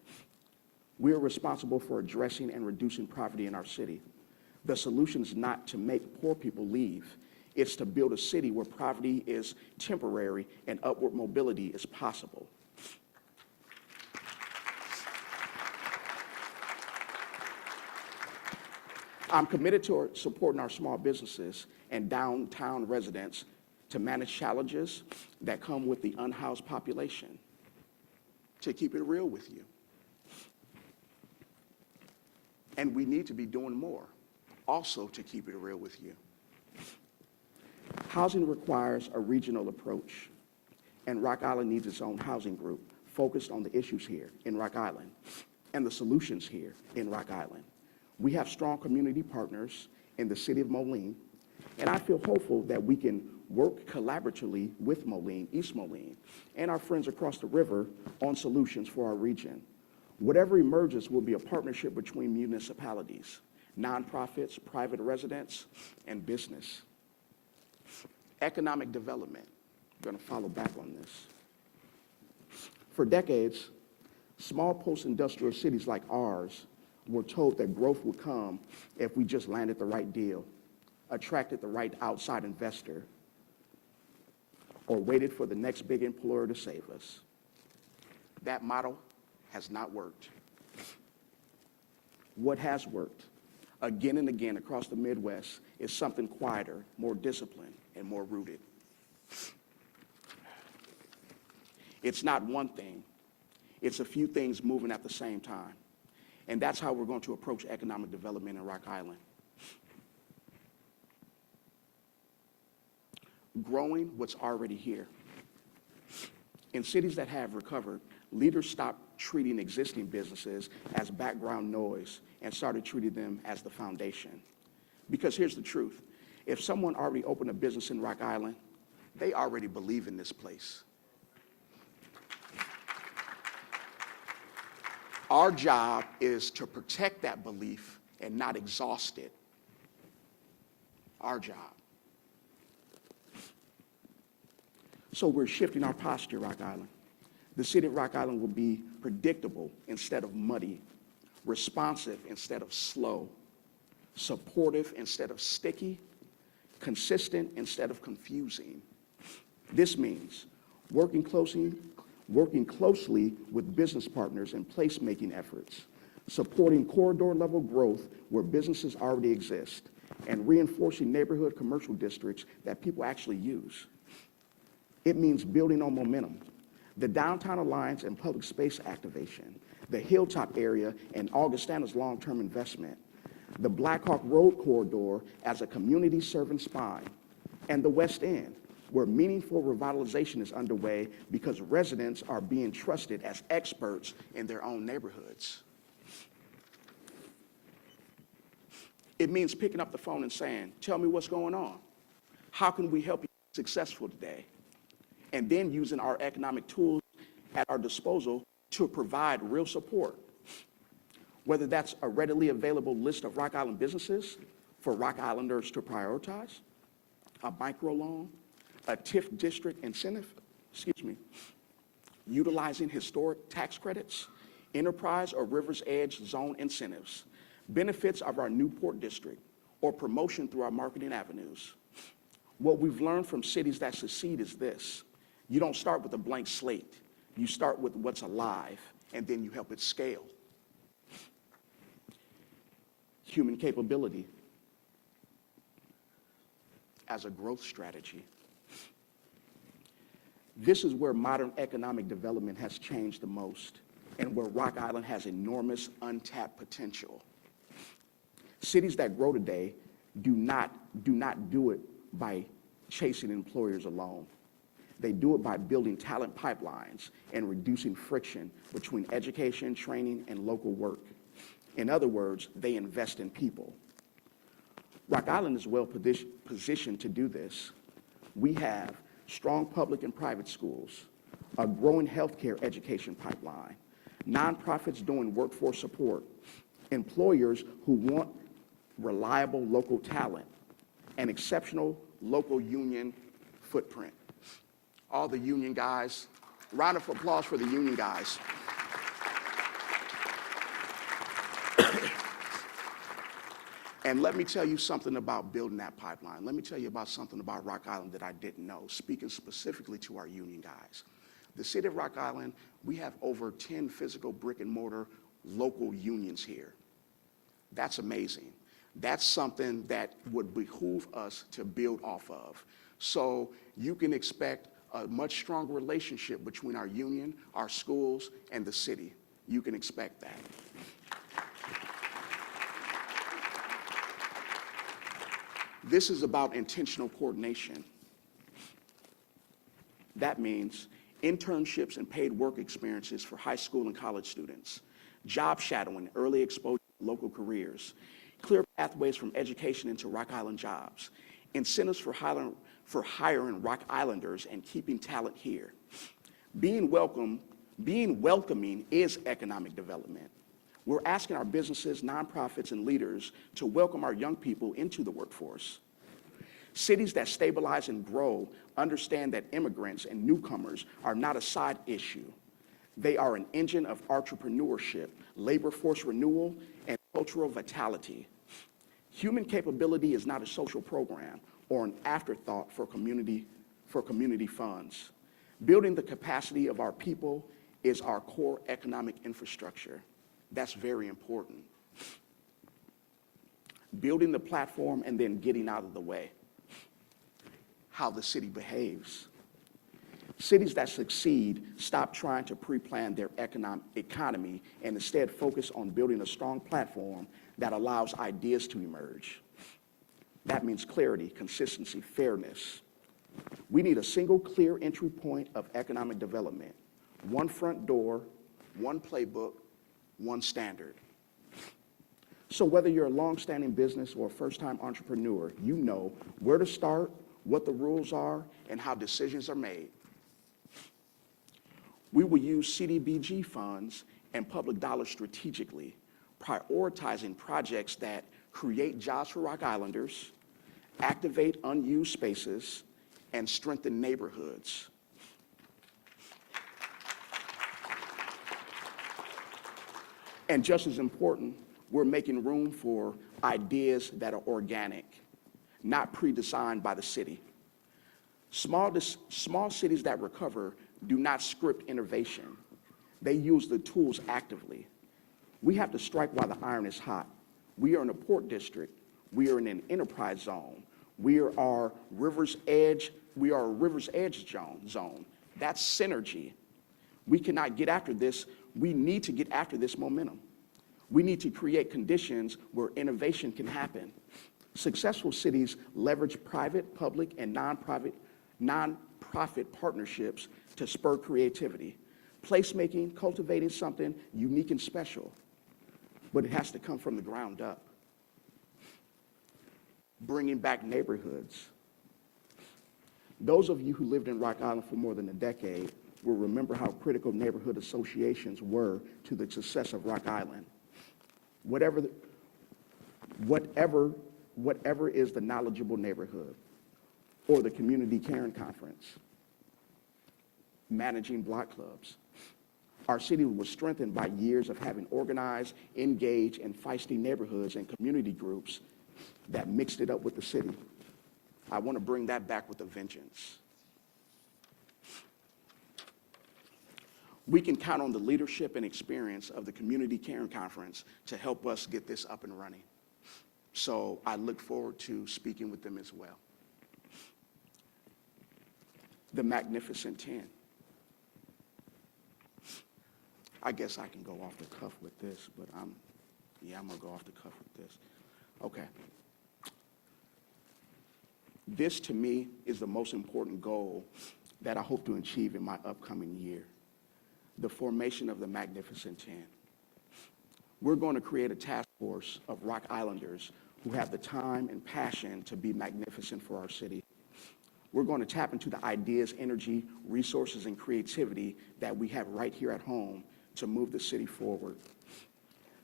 we are responsible for addressing and reducing poverty in our city. The solution is not to make poor people leave. It's to build a city where poverty is temporary and upward mobility is possible. I'm committed to supporting our small businesses and downtown residents to manage challenges that come with the unhoused population. To keep it real with you. And we need to be doing more, also to keep it real with you. Housing requires a regional approach, and Rock Island needs its own housing group focused on the issues here in Rock Island and the solutions here in Rock Island. We have strong community partners in the city of Moline, and I feel hopeful that we can work collaboratively with Moline, East Moline, and our friends across the river on solutions for our region. Whatever emerges will be a partnership between municipalities, nonprofits, private residents, and business. Economic development. I'm going to follow back on this. For decades, small post-industrial cities like ours were told that growth would come if we just landed the right deal, attracted the right outside investor, or waited for the next big employer to save us. That model has not worked. What has worked, again and again across the Midwest, is something quieter, more disciplined, and more rooted. It's not one thing. It's a few things moving at the same time. And that's how we're going to approach economic development in Rock Island. Growing what's already here. In cities that have recovered, leaders stopped treating existing businesses as background noise and started treating them as the foundation. Because here's the truth. If someone already opened a business in Rock Island, they already believe in this place. Our job is to protect that belief and not exhaust it. Our job. So we're shifting our posture, Rock Island. The city of Rock Island will be predictable instead of muddy, responsive instead of slow, supportive instead of sticky, consistent instead of confusing. This means working closely with business partners in placemaking efforts, supporting corridor-level growth where businesses already exist, and reinforcing neighborhood commercial districts that people actually use. It means building on momentum. The Downtown Alliance and public space activation, the Hilltop area and Augustana's long-term investment, the Blackhawk Road corridor as a community-serving spine, and the West End, where meaningful revitalization is underway because residents are being trusted as experts in their own neighborhoods. It means picking up the phone and saying, tell me what's going on. How can we help you be successful today? And then using our economic tools at our disposal to provide real support. Whether that's a readily available list of Rock Island businesses for Rock Islanders to prioritize, a microloan, a TIF district incentive, utilizing historic tax credits, enterprise or Rivers Edge zone incentives, benefits of our Newport district, or promotion through our marketing avenues. What we've learned from cities that succeed is this. You don't start with a blank slate. You start with what's alive, and then you help it scale. Human capability as a growth strategy. This is where modern economic development has changed the most, and where Rock Island has enormous untapped potential. Cities that grow today do not do it by chasing employers alone. They do it by building talent pipelines and reducing friction between education, training, and local work. In other words, they invest in people. Rock Island is well positioned to do this. We have strong public and private schools, a growing healthcare education pipeline, nonprofits doing workforce support, employers who want reliable local talent, and exceptional local union footprint. All the union guys, round of applause for the union guys. And let me tell you something about building that pipeline. Let me tell you about something about Rock Island that I didn't know, speaking specifically to our union guys. The city of Rock Island, we have over 10 physical brick and mortar local unions here. That's amazing. That's something that would behoove us to build off of. So you can expect a much stronger relationship between our union, our schools, and the city. You can expect that. This is about intentional coordination. That means internships and paid work experiences for high school and college students, job shadowing, early exposure to local careers, clear pathways from education into Rock Island jobs, incentives for hiring Rock Islanders and keeping talent here. Being welcoming is economic development. We're asking our businesses, nonprofits, and leaders to welcome our young people into the workforce. Cities that stabilize and grow understand that immigrants and newcomers are not a side issue. They are an engine of entrepreneurship, labor force renewal, and cultural vitality. Human capability is not a social program or an afterthought for community funds. Building the capacity of our people is our core economic infrastructure. That's very important. Building the platform and then getting out of the way. How the city behaves. Cities that succeed stop trying to pre-plan their economy and instead focus on building a strong platform that allows ideas to emerge. That means clarity, consistency, fairness. We need a single clear entry point of economic development. One front door, one playbook, one standard. So whether you're a long-standing business or a first-time entrepreneur, you know where to start, what the rules are, and how decisions are made. We will use CDBG funds and public dollars strategically, prioritizing projects that create jobs for Rock Islanders, activate unused spaces, and strengthen neighborhoods. And just as important, we're making room for ideas that are organic, not pre-designed by the city. Small cities that recover do not script innovation. They use the tools actively. We have to strike while the iron is hot. We are in a port district. We are in an enterprise zone. We are a river's edge zone. That's synergy. We cannot get after this. We need to get after this momentum. We need to create conditions where innovation can happen. Successful cities leverage private, public, and nonprofit partnerships to spur creativity. Placemaking, cultivating something unique and special, but it has to come from the ground up. Bringing back neighborhoods. Those of you who lived in Rock Island for more than a decade will remember how critical neighborhood associations were to the success of Rock Island. Whatever is the knowledgeable neighborhood, or the community caring conference, managing block clubs. Our city was strengthened by years of having organized, engaged, and feisty neighborhoods and community groups that mixed it up with the city. I want to bring that back with a vengeance. We can count on the leadership and experience of the Community Caring Conference to help us get this up and running. So I look forward to speaking with them as well. The Magnificent 10. I guess I can go off the cuff with this, but I'm gonna go off the cuff with this. Okay. This, to me, is the most important goal that I hope to achieve in my upcoming year. The formation of the Magnificent 10. We're going to create a task force of Rock Islanders who have the time and passion to be magnificent for our city. We're going to tap into the ideas, energy, resources, and creativity that we have right here at home to move the city forward.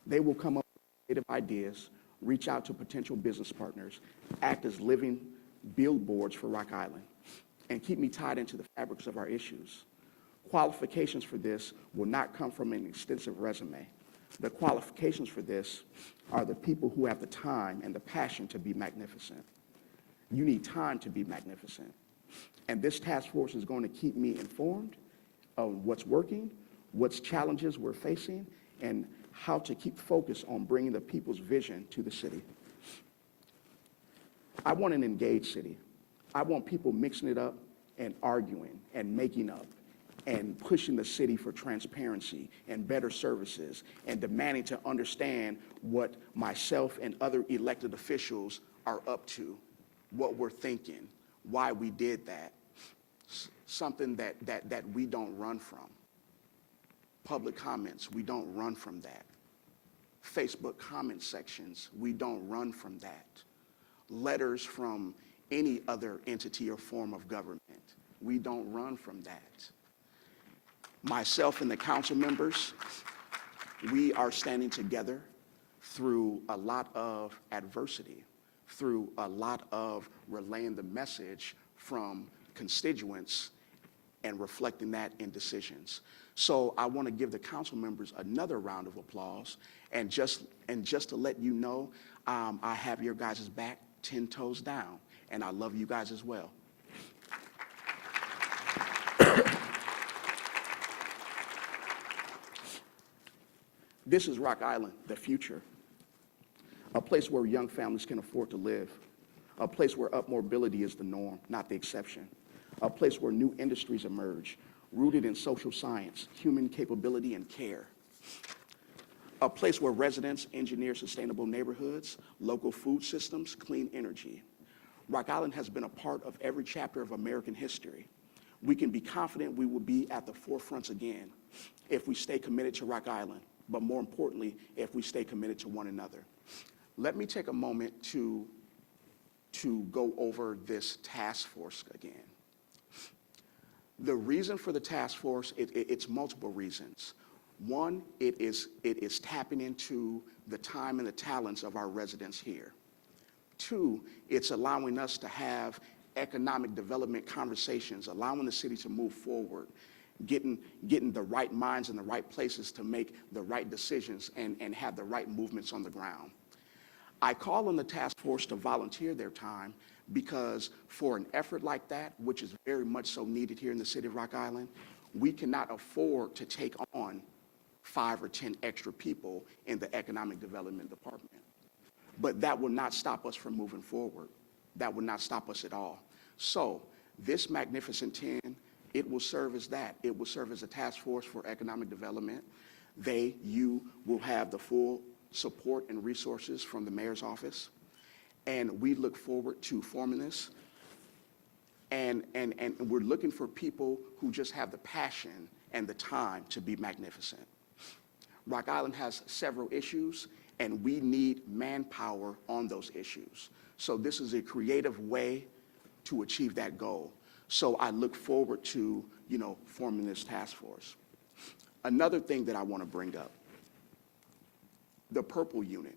They will come up with creative ideas, reach out to potential business partners, act as living billboards for Rock Island, and keep me tied into the fabrics of our issues. Qualifications for this will not come from an extensive resume. The qualifications for this are the people who have the time and the passion to be magnificent. You need time to be magnificent. And this task force is going to keep me informed of what's working, what's challenges we're facing, and how to keep focus on bringing the people's vision to the city. I want an engaged city. I want people mixing it up and arguing and making up and pushing the city for transparency and better services and demanding to understand what myself and other elected officials are up to, what we're thinking, why we did that. Something that we don't run from. Public comments, we don't run from that. Facebook comment sections, we don't run from that. Letters from any other entity or form of government, we don't run from that. Myself and the council members, we are standing together through a lot of adversity, through a lot of relaying the message from constituents and reflecting that in decisions. So I want to give the council members another round of applause, and just to let you know, I have your guys' back 10 toes down, and I love you guys as well. This is Rock Island, the future. A place where young families can afford to live. A place where upmobility is the norm, not the exception. A place where new industries emerge, rooted in social science, human capability, and care. A place where residents engineer sustainable neighborhoods, local food systems, clean energy. Rock Island has been a part of every chapter of American history. We can be confident we will be at the forefronts again if we stay committed to Rock Island, but more importantly, if we stay committed to one another. Let me take a moment to go over this task force again. The reason for the task force, it's multiple reasons. One, it is tapping into the time and the talents of our residents here. Two, it's allowing us to have economic development conversations, allowing the city to move forward, getting the right minds in the right places to make the right decisions and have the right movements on the ground. I call on the task force to volunteer their time because for an effort like that, which is very much so needed here in the city of Rock Island, we cannot afford to take on 5 or 10 extra people in the economic development department. But that will not stop us from moving forward. That will not stop us at all. So this Magnificent 10, it will serve as that. It will serve as a task force for economic development. You will have the full support and resources from the mayor's office. And we look forward to forming this. And we're looking for people who just have the passion and the time to be magnificent. Rock Island has several issues, and we need manpower on those issues. So this is a creative way to achieve that goal. So I look forward to, forming this task force. Another thing that I want to bring up, the Purple Unit.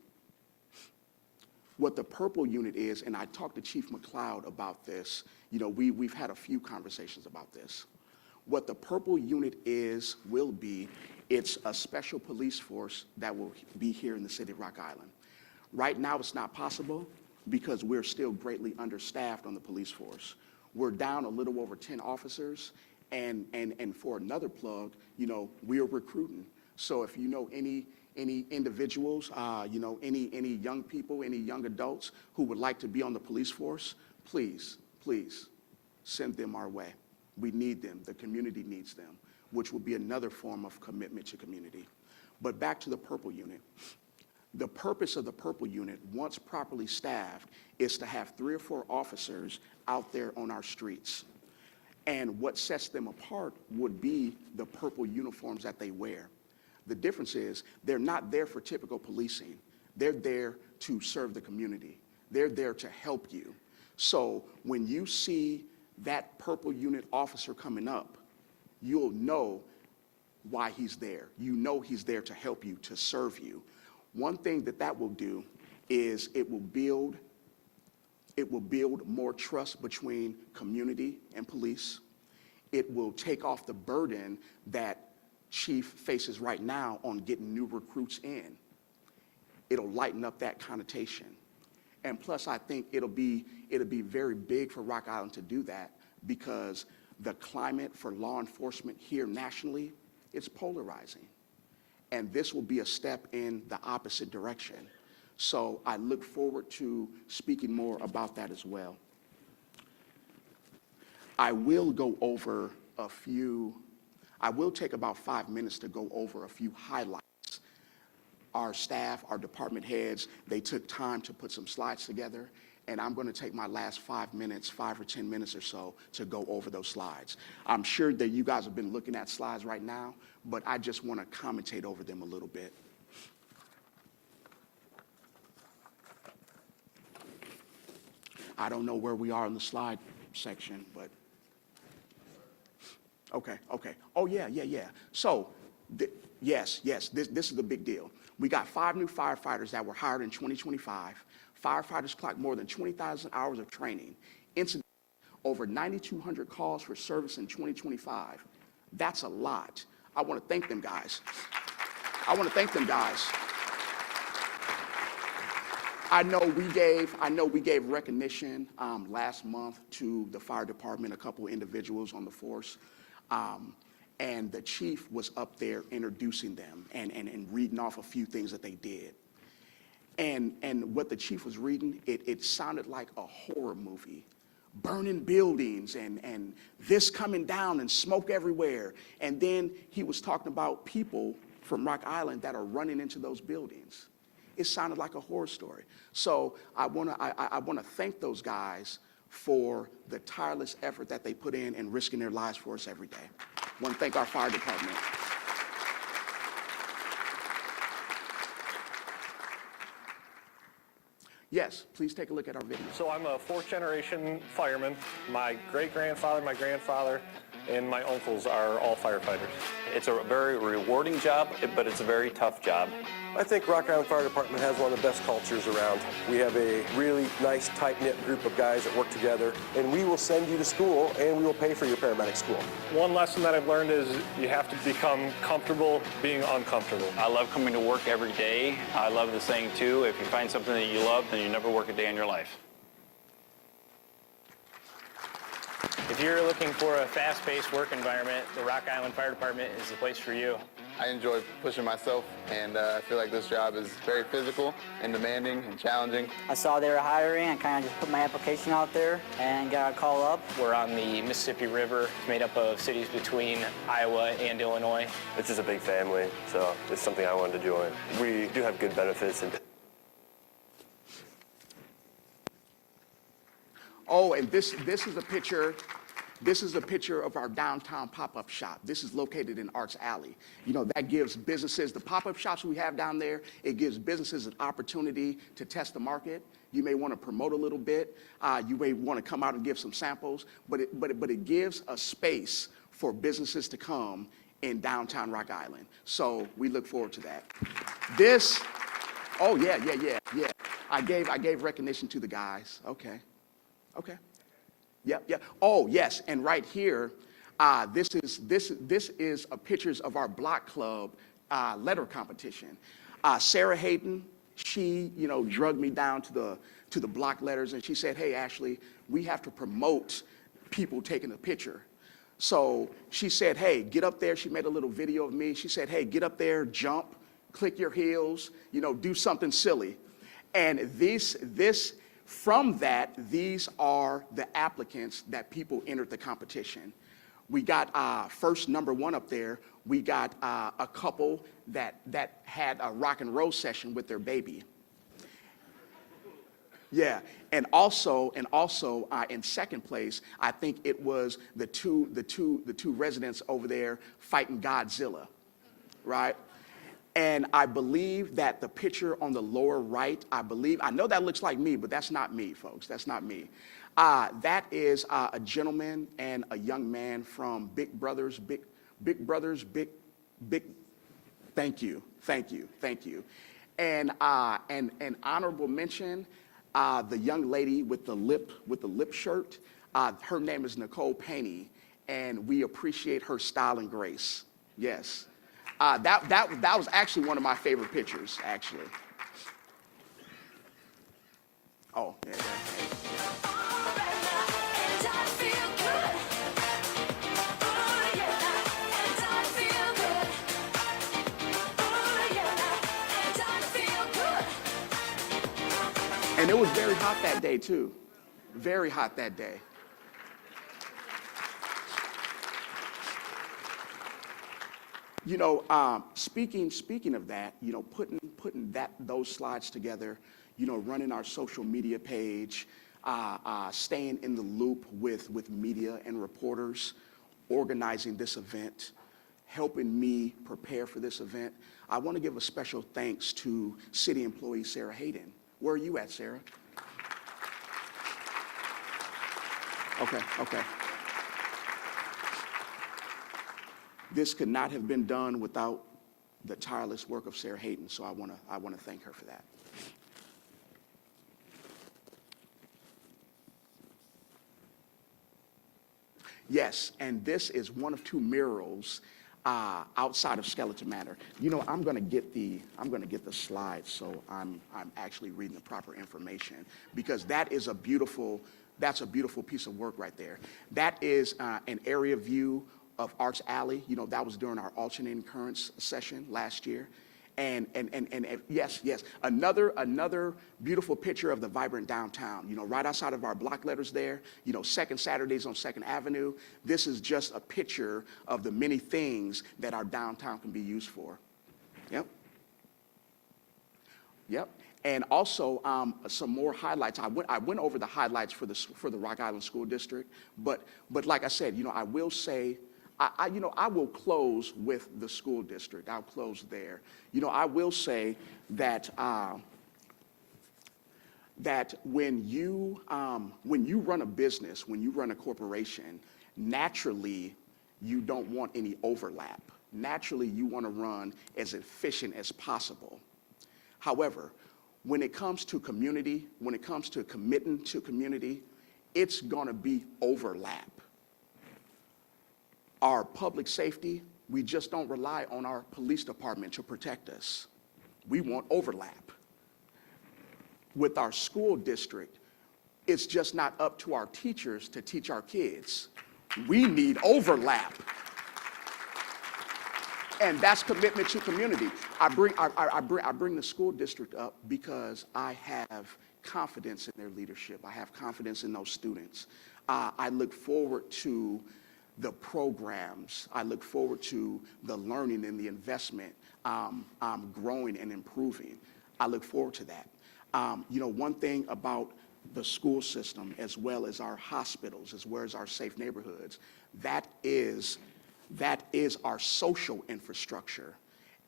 What the Purple Unit is, and I talked to Chief McLeod about this, we've had a few conversations about this. What the Purple Unit will be, it's a special police force that will be here in the city of Rock Island. Right now it's not possible because we're still greatly understaffed on the police force. We're down a little over 10 officers, and for another plug, we're recruiting. So if you know any individuals, any young people, any young adults who would like to be on the police force, please send them our way. We need them. The community needs them, which will be another form of commitment to community. But back to the Purple Unit. The purpose of the Purple Unit, once properly staffed, is to have 3 or 4 officers out there on our streets. And what sets them apart would be the purple uniforms that they wear. The difference is they're not there for typical policing. They're there to serve the community. They're there to help you. So when you see that purple unit officer coming up, you'll know why he's there. You know he's there to help you, to serve you. One thing that will do is it will build more trust between community and police. It will take off the burden that chief faces right now on getting new recruits in. It'll lighten up that connotation. And plus, I think it'll be very big for Rock Island to do that, because the climate for law enforcement here nationally, it's polarizing. And this will be a step in the opposite direction. So I look forward to speaking more about that as well. I will take about 5 minutes to go over a few highlights. Our staff, our department heads, they took time to put some slides together, and I'm going to take my last 5 minutes, 5 or 10 minutes or so, to go over those slides. I'm sure that you guys have been looking at slides right now, but I just want to commentate over them a little bit. I don't know where we are in the slide section, but okay. Oh, yeah. So, yes, this is the big deal. We got 5 new firefighters that were hired in 2025. Firefighters clocked more than 20,000 hours of training. Incidents, over 9,200 calls for service in 2025. That's a lot. I want to thank them guys. I know we gave recognition last month to the fire department, a couple individuals on the force. And the chief was up there introducing them and reading off a few things that they did. And what the chief was reading, it sounded like a horror movie. Burning buildings and this coming down and smoke everywhere. And then he was talking about people from Rock Island that are running into those buildings. It sounded like a horror story. So I wanna thank those guys for the tireless effort that they put in and risking their lives for us every day. I want to thank our fire department. Yes, please take a look at our video. So I'm a 4th generation fireman. My great-grandfather, my grandfather, and my uncles are all firefighters. It's a very rewarding job, but it's a very tough job. I think Rock Island Fire Department has one of the best cultures around. We have a really nice, tight-knit group of guys that work together, and we will send you to school, and we will pay for your paramedic school. One lesson that I've learned is you have to become comfortable being uncomfortable. I love coming to work every day. I love the saying, too, if you find something that you love, then you never work a day in your life. If you're looking for a fast-paced work environment, the Rock Island Fire Department is the place for you. I enjoy pushing myself, and I feel like this job is very physical and demanding and challenging. I saw they were hiring and kind of just put my application out there and got a call up. We're on the Mississippi River. It's made up of cities between Iowa and Illinois. It's just a big family, so it's something I wanted to join. We do have good benefits. Oh, and this is a picture. This is a picture of our downtown pop-up shop. This is located in Arts Alley. You know, that gives businesses, the pop-up shops we have down there, it gives businesses an opportunity to test the market. You may want to promote a little bit. You may want to come out and give some samples, but it gives a space for businesses to come in downtown Rock Island. So we look forward to that. This, oh yeah. I gave recognition to the guys. Okay. Yep. Oh, yes, and right here, this is pictures of our block club letter competition. Sarah Hayden, she, drugged me down to the block letters, and she said, "Hey, Ashley, we have to promote people taking a picture." So she said, "Hey, get up there." She made a little video of me. She said, "Hey, get up there, jump, click your heels, do something silly." And from that, these are the applicants that people entered the competition. We got first number 1 up there. We got a couple that had a rock and roll session with their baby. Yeah, and also in second place, I think it was the two residents over there fighting Godzilla, right? And I believe that the picture on the lower right, I know that looks like me, but that's not me, folks. That's not me. That is a gentleman and a young man from Big Brothers, thank you, thank you, thank you. And an honorable mention, the young lady with the lip shirt, her name is Nicole Paney, and we appreciate her style and grace. Yes. That was actually one of my favorite pictures, actually. Oh, yeah. And it was very hot that day, too. Very hot that day. You know, speaking of that, you know, putting those slides together, you know, running our social media page, staying in the loop with media and reporters, organizing this event, helping me prepare for this event. I want to give a special thanks to city employee Sarah Hayden. Where are you at, Sarah? Okay. This could not have been done without the tireless work of Sarah Hayden, so I want to thank her for that. Yes, and this is one of two murals outside of Skeleton Manor. You know, I'm going to get the slides, so I'm actually reading the proper information, because that is a beautiful piece of work right there. That is an area view of Arts Alley. You know, that was during our alternating currents session last year. And yes, another beautiful picture of the vibrant downtown, you know, right outside of our block letters there, you know, Second Saturdays on 2nd Avenue. This is just a picture of the many things that our downtown can be used for. Yep. And also some more highlights. I went over the highlights for the Rock Island School District, but like I said, you know, I will say, I will close with the school district. I'll close there. You know, I will say that that when you run a business, when you run a corporation, naturally you don't want any overlap. Naturally, you want to run as efficient as possible. However, when it comes to community, when it comes to committing to community, it's going to be overlap. Our public safety, we just don't rely on our police department to protect us. We want overlap. With our school district, it's just not up to our teachers to teach our kids. We need overlap. And that's commitment to community. I bring the school district up because I have confidence in their leadership. I have confidence in those students. I look forward to the programs. I look forward to the learning and the investment growing and improving. I look forward to that. You know, one thing about the school system, as well as our hospitals, as well as our safe neighborhoods, that is our social infrastructure.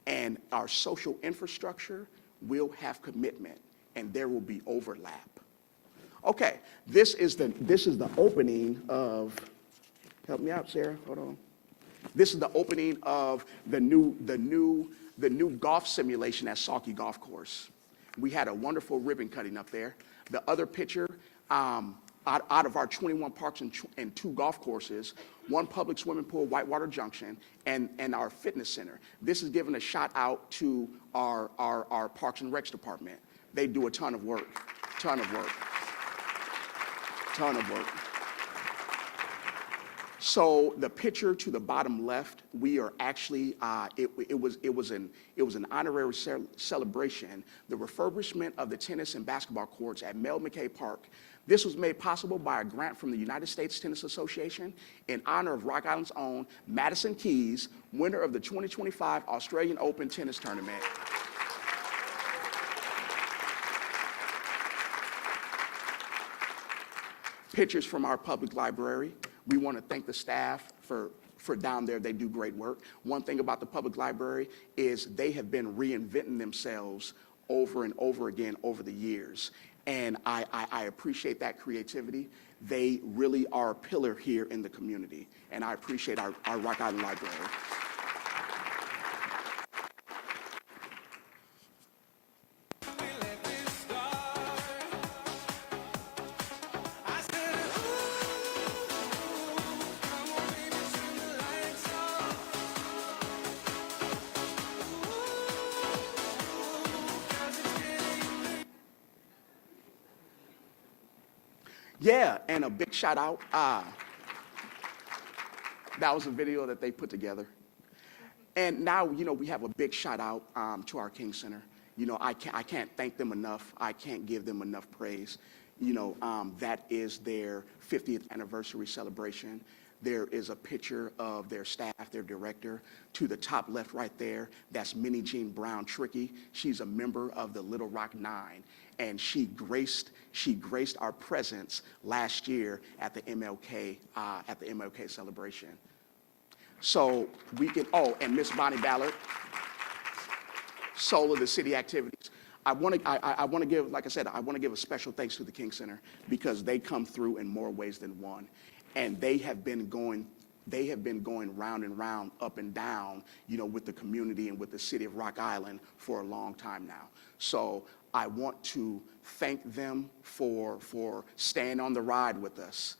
And our social infrastructure will have commitment, and there will be overlap. Okay, this is the opening of, help me out, Sarah, hold on. This is the opening of the new golf simulation at Salke Golf Course. We had a wonderful ribbon cutting up there. The other picture, out of our 21 parks and 2 golf courses, 1 public swimming pool, Whitewater Junction, and our fitness center. This is giving a shout out to our Parks and Recs department. They do a ton of work. So the picture to the bottom left, we are actually, it was an honorary celebration, the refurbishment of the tennis and basketball courts at Mel McKay Park. This was made possible by a grant from the United States Tennis Association in honor of Rock Island's own Madison Keys, winner of the 2025 Australian Open Tennis Tournament. Pictures from our public library. We want to thank the staff for down there. They do great work. One thing about the public library is they have been reinventing themselves over and over again over the years. and I appreciate that creativity. They really are a pillar here in the community, and I appreciate our Rock Island Library. Yeah, and a big shout out. That was a video that they put together. And now, we have a big shout out to our King Center. I can't thank them enough. I can't give them enough praise. That is their 50th anniversary celebration. There is a picture of their staff, their director. To the top left right there, that's Minnie Jean Brown Tricky. She's a member of the Little Rock Nine, and she graced our presence last year at the MLK celebration. So we can, and Miss Bonnie Ballard, Soul of the City Activities. I want to give, like I said, I want to give a special thanks to the King Center because they come through in more ways than one. And they have been going round and round, up and down, with the community and with the city of Rock Island for a long time now. So I want to thank them for staying on the ride with us,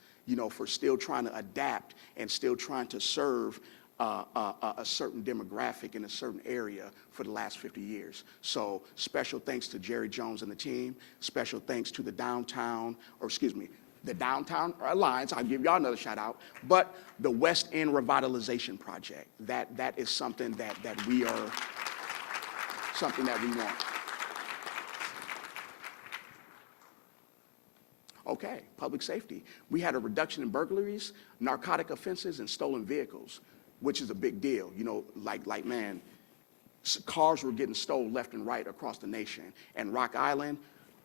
for still trying to adapt and still trying to serve a certain demographic in a certain area for the last 50 years. So special thanks to Jerry Jones and the team. Special thanks to the Downtown Alliance. I'll give y'all another shout out. But the West End Revitalization Project, that is something that we want. Okay, public safety. We had a reduction in burglaries, narcotic offenses, and stolen vehicles, which is a big deal. Man, cars were getting stolen left and right across the nation. And Rock Island,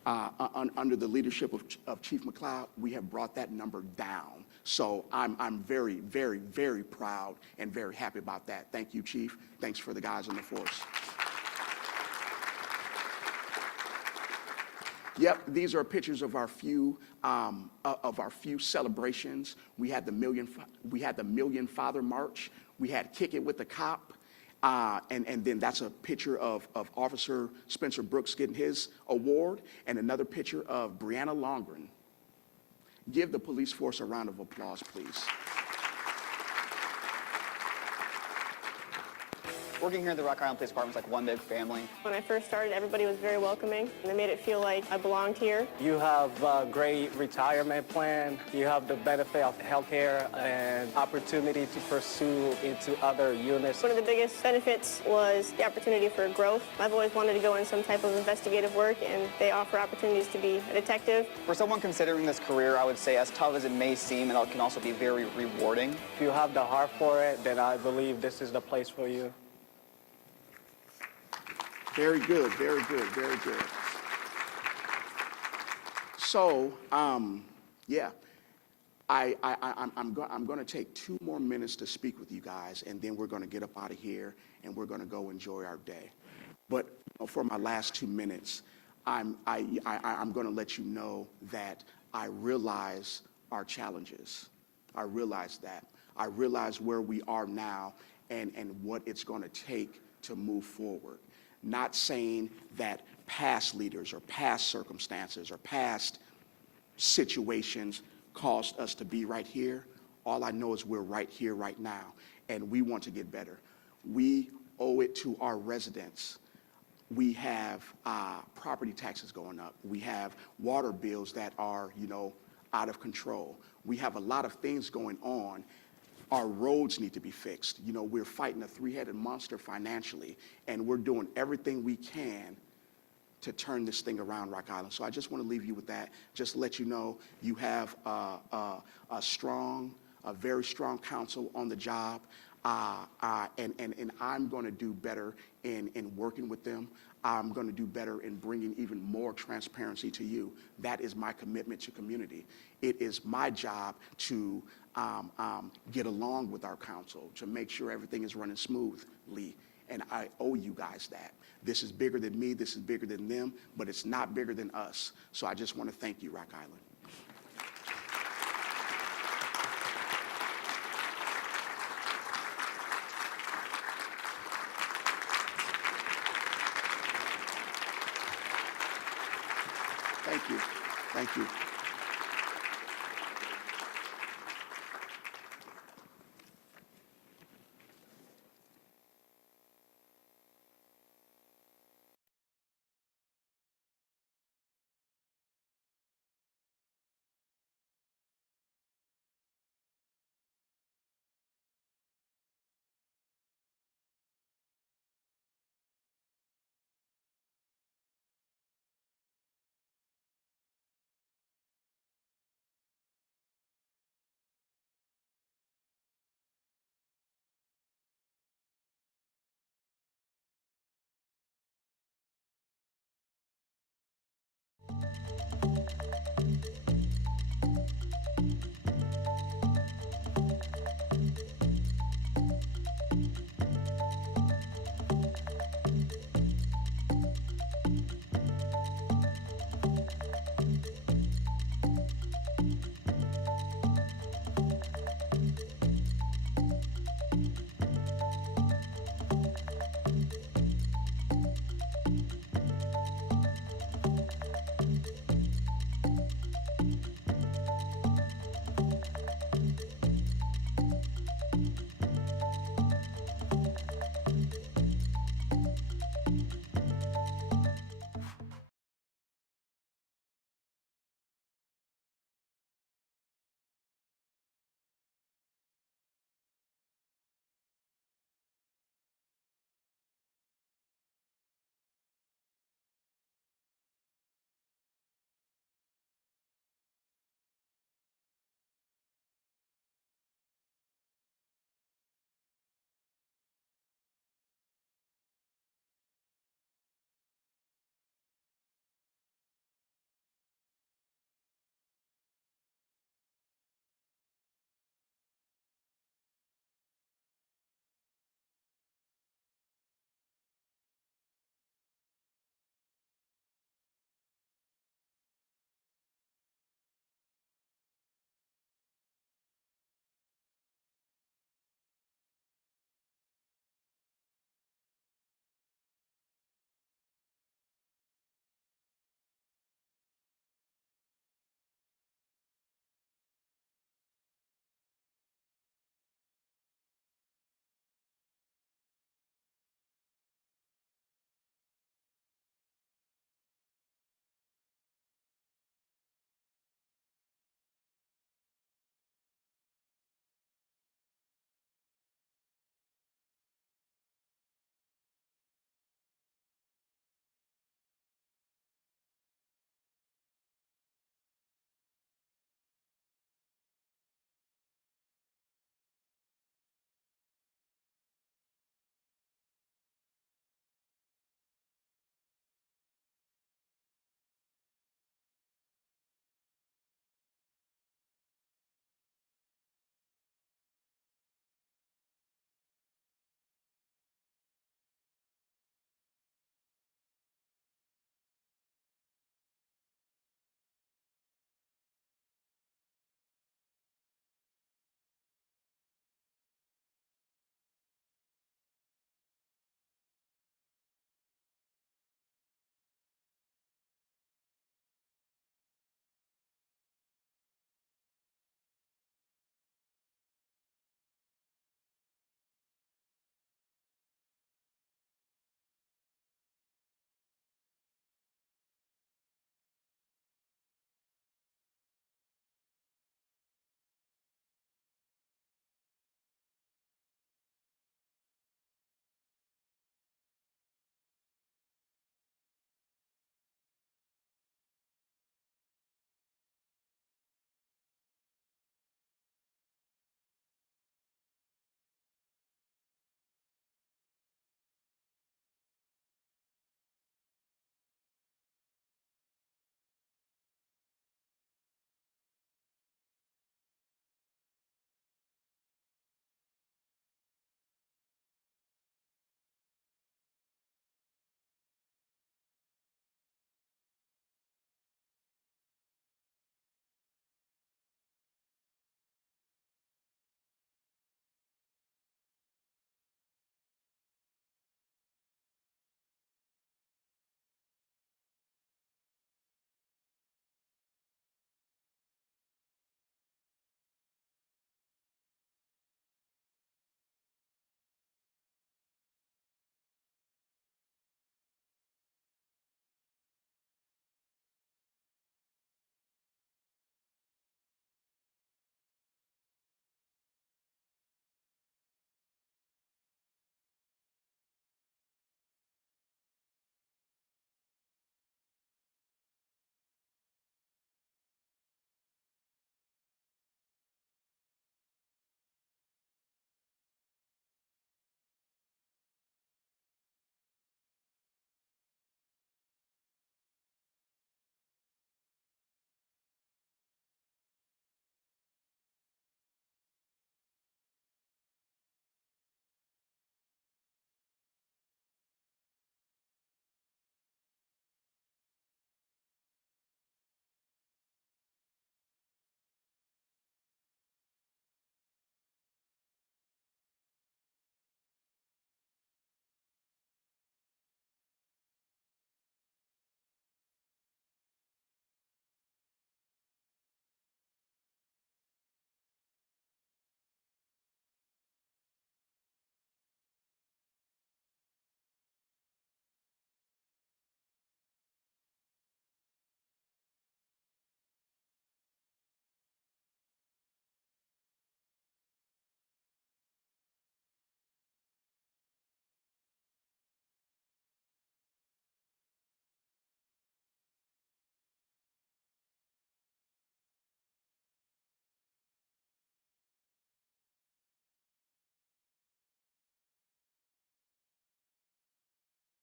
under the leadership of Chief McLeod, we have brought that number down. So I'm very, very, very proud and very happy about that. Thank you, Chief. Thanks for the guys on the force. Yep, these are pictures of our few celebrations. We had the Million Father March. We had Kick It with the Cop, and then that's a picture of Officer Spencer Brooks getting his award, and another picture of Brianna Longren. Give the police force a round of applause, please. Working here at the Rock Island Police Department is like one big family. When I first started, everybody was very welcoming, and they made it feel like I belonged here. You have a great retirement plan. You have the benefit of health care and opportunity to pursue into other units. One of the biggest benefits was the opportunity for growth. I've always wanted to go in some type of investigative work, and they offer opportunities to be a detective. For someone considering this career, I would say as tough as it may seem, it can also be very rewarding. If you have the heart for it, then I believe this is the place for you. Very good, very good, very good. So, yeah, I'm going to take 2 more minutes to speak with you guys, and then we're going to get up out of here, and we're going to go enjoy our day. But for my last 2 minutes, I'm going to let you know that I realize our challenges. I realize that. I realize where we are now and what it's going to take to move forward. Not saying that past leaders or past circumstances or past situations caused us to be right here. All I know is we're right here right now, and we want to get better. We owe it to our residents. We have property taxes going up. We have water bills that are, out of control. We have a lot of things going on. Our roads need to be fixed. We're fighting a 3-headed monster financially, and we're doing everything we can to turn this thing around, Rock Island. So I just want to leave you with that. Just to let you know, you have a very strong council on the job, and I'm going to do better in working with them. I'm going to do better in bringing even more transparency to you. That is my commitment to community. It is my job to get along with our council, to make sure everything is running smoothly. and I owe you guys that. This is bigger than me, this is bigger than them, but it's not bigger than us. So I just want to thank you, Rock Island. Thank you. Thank you.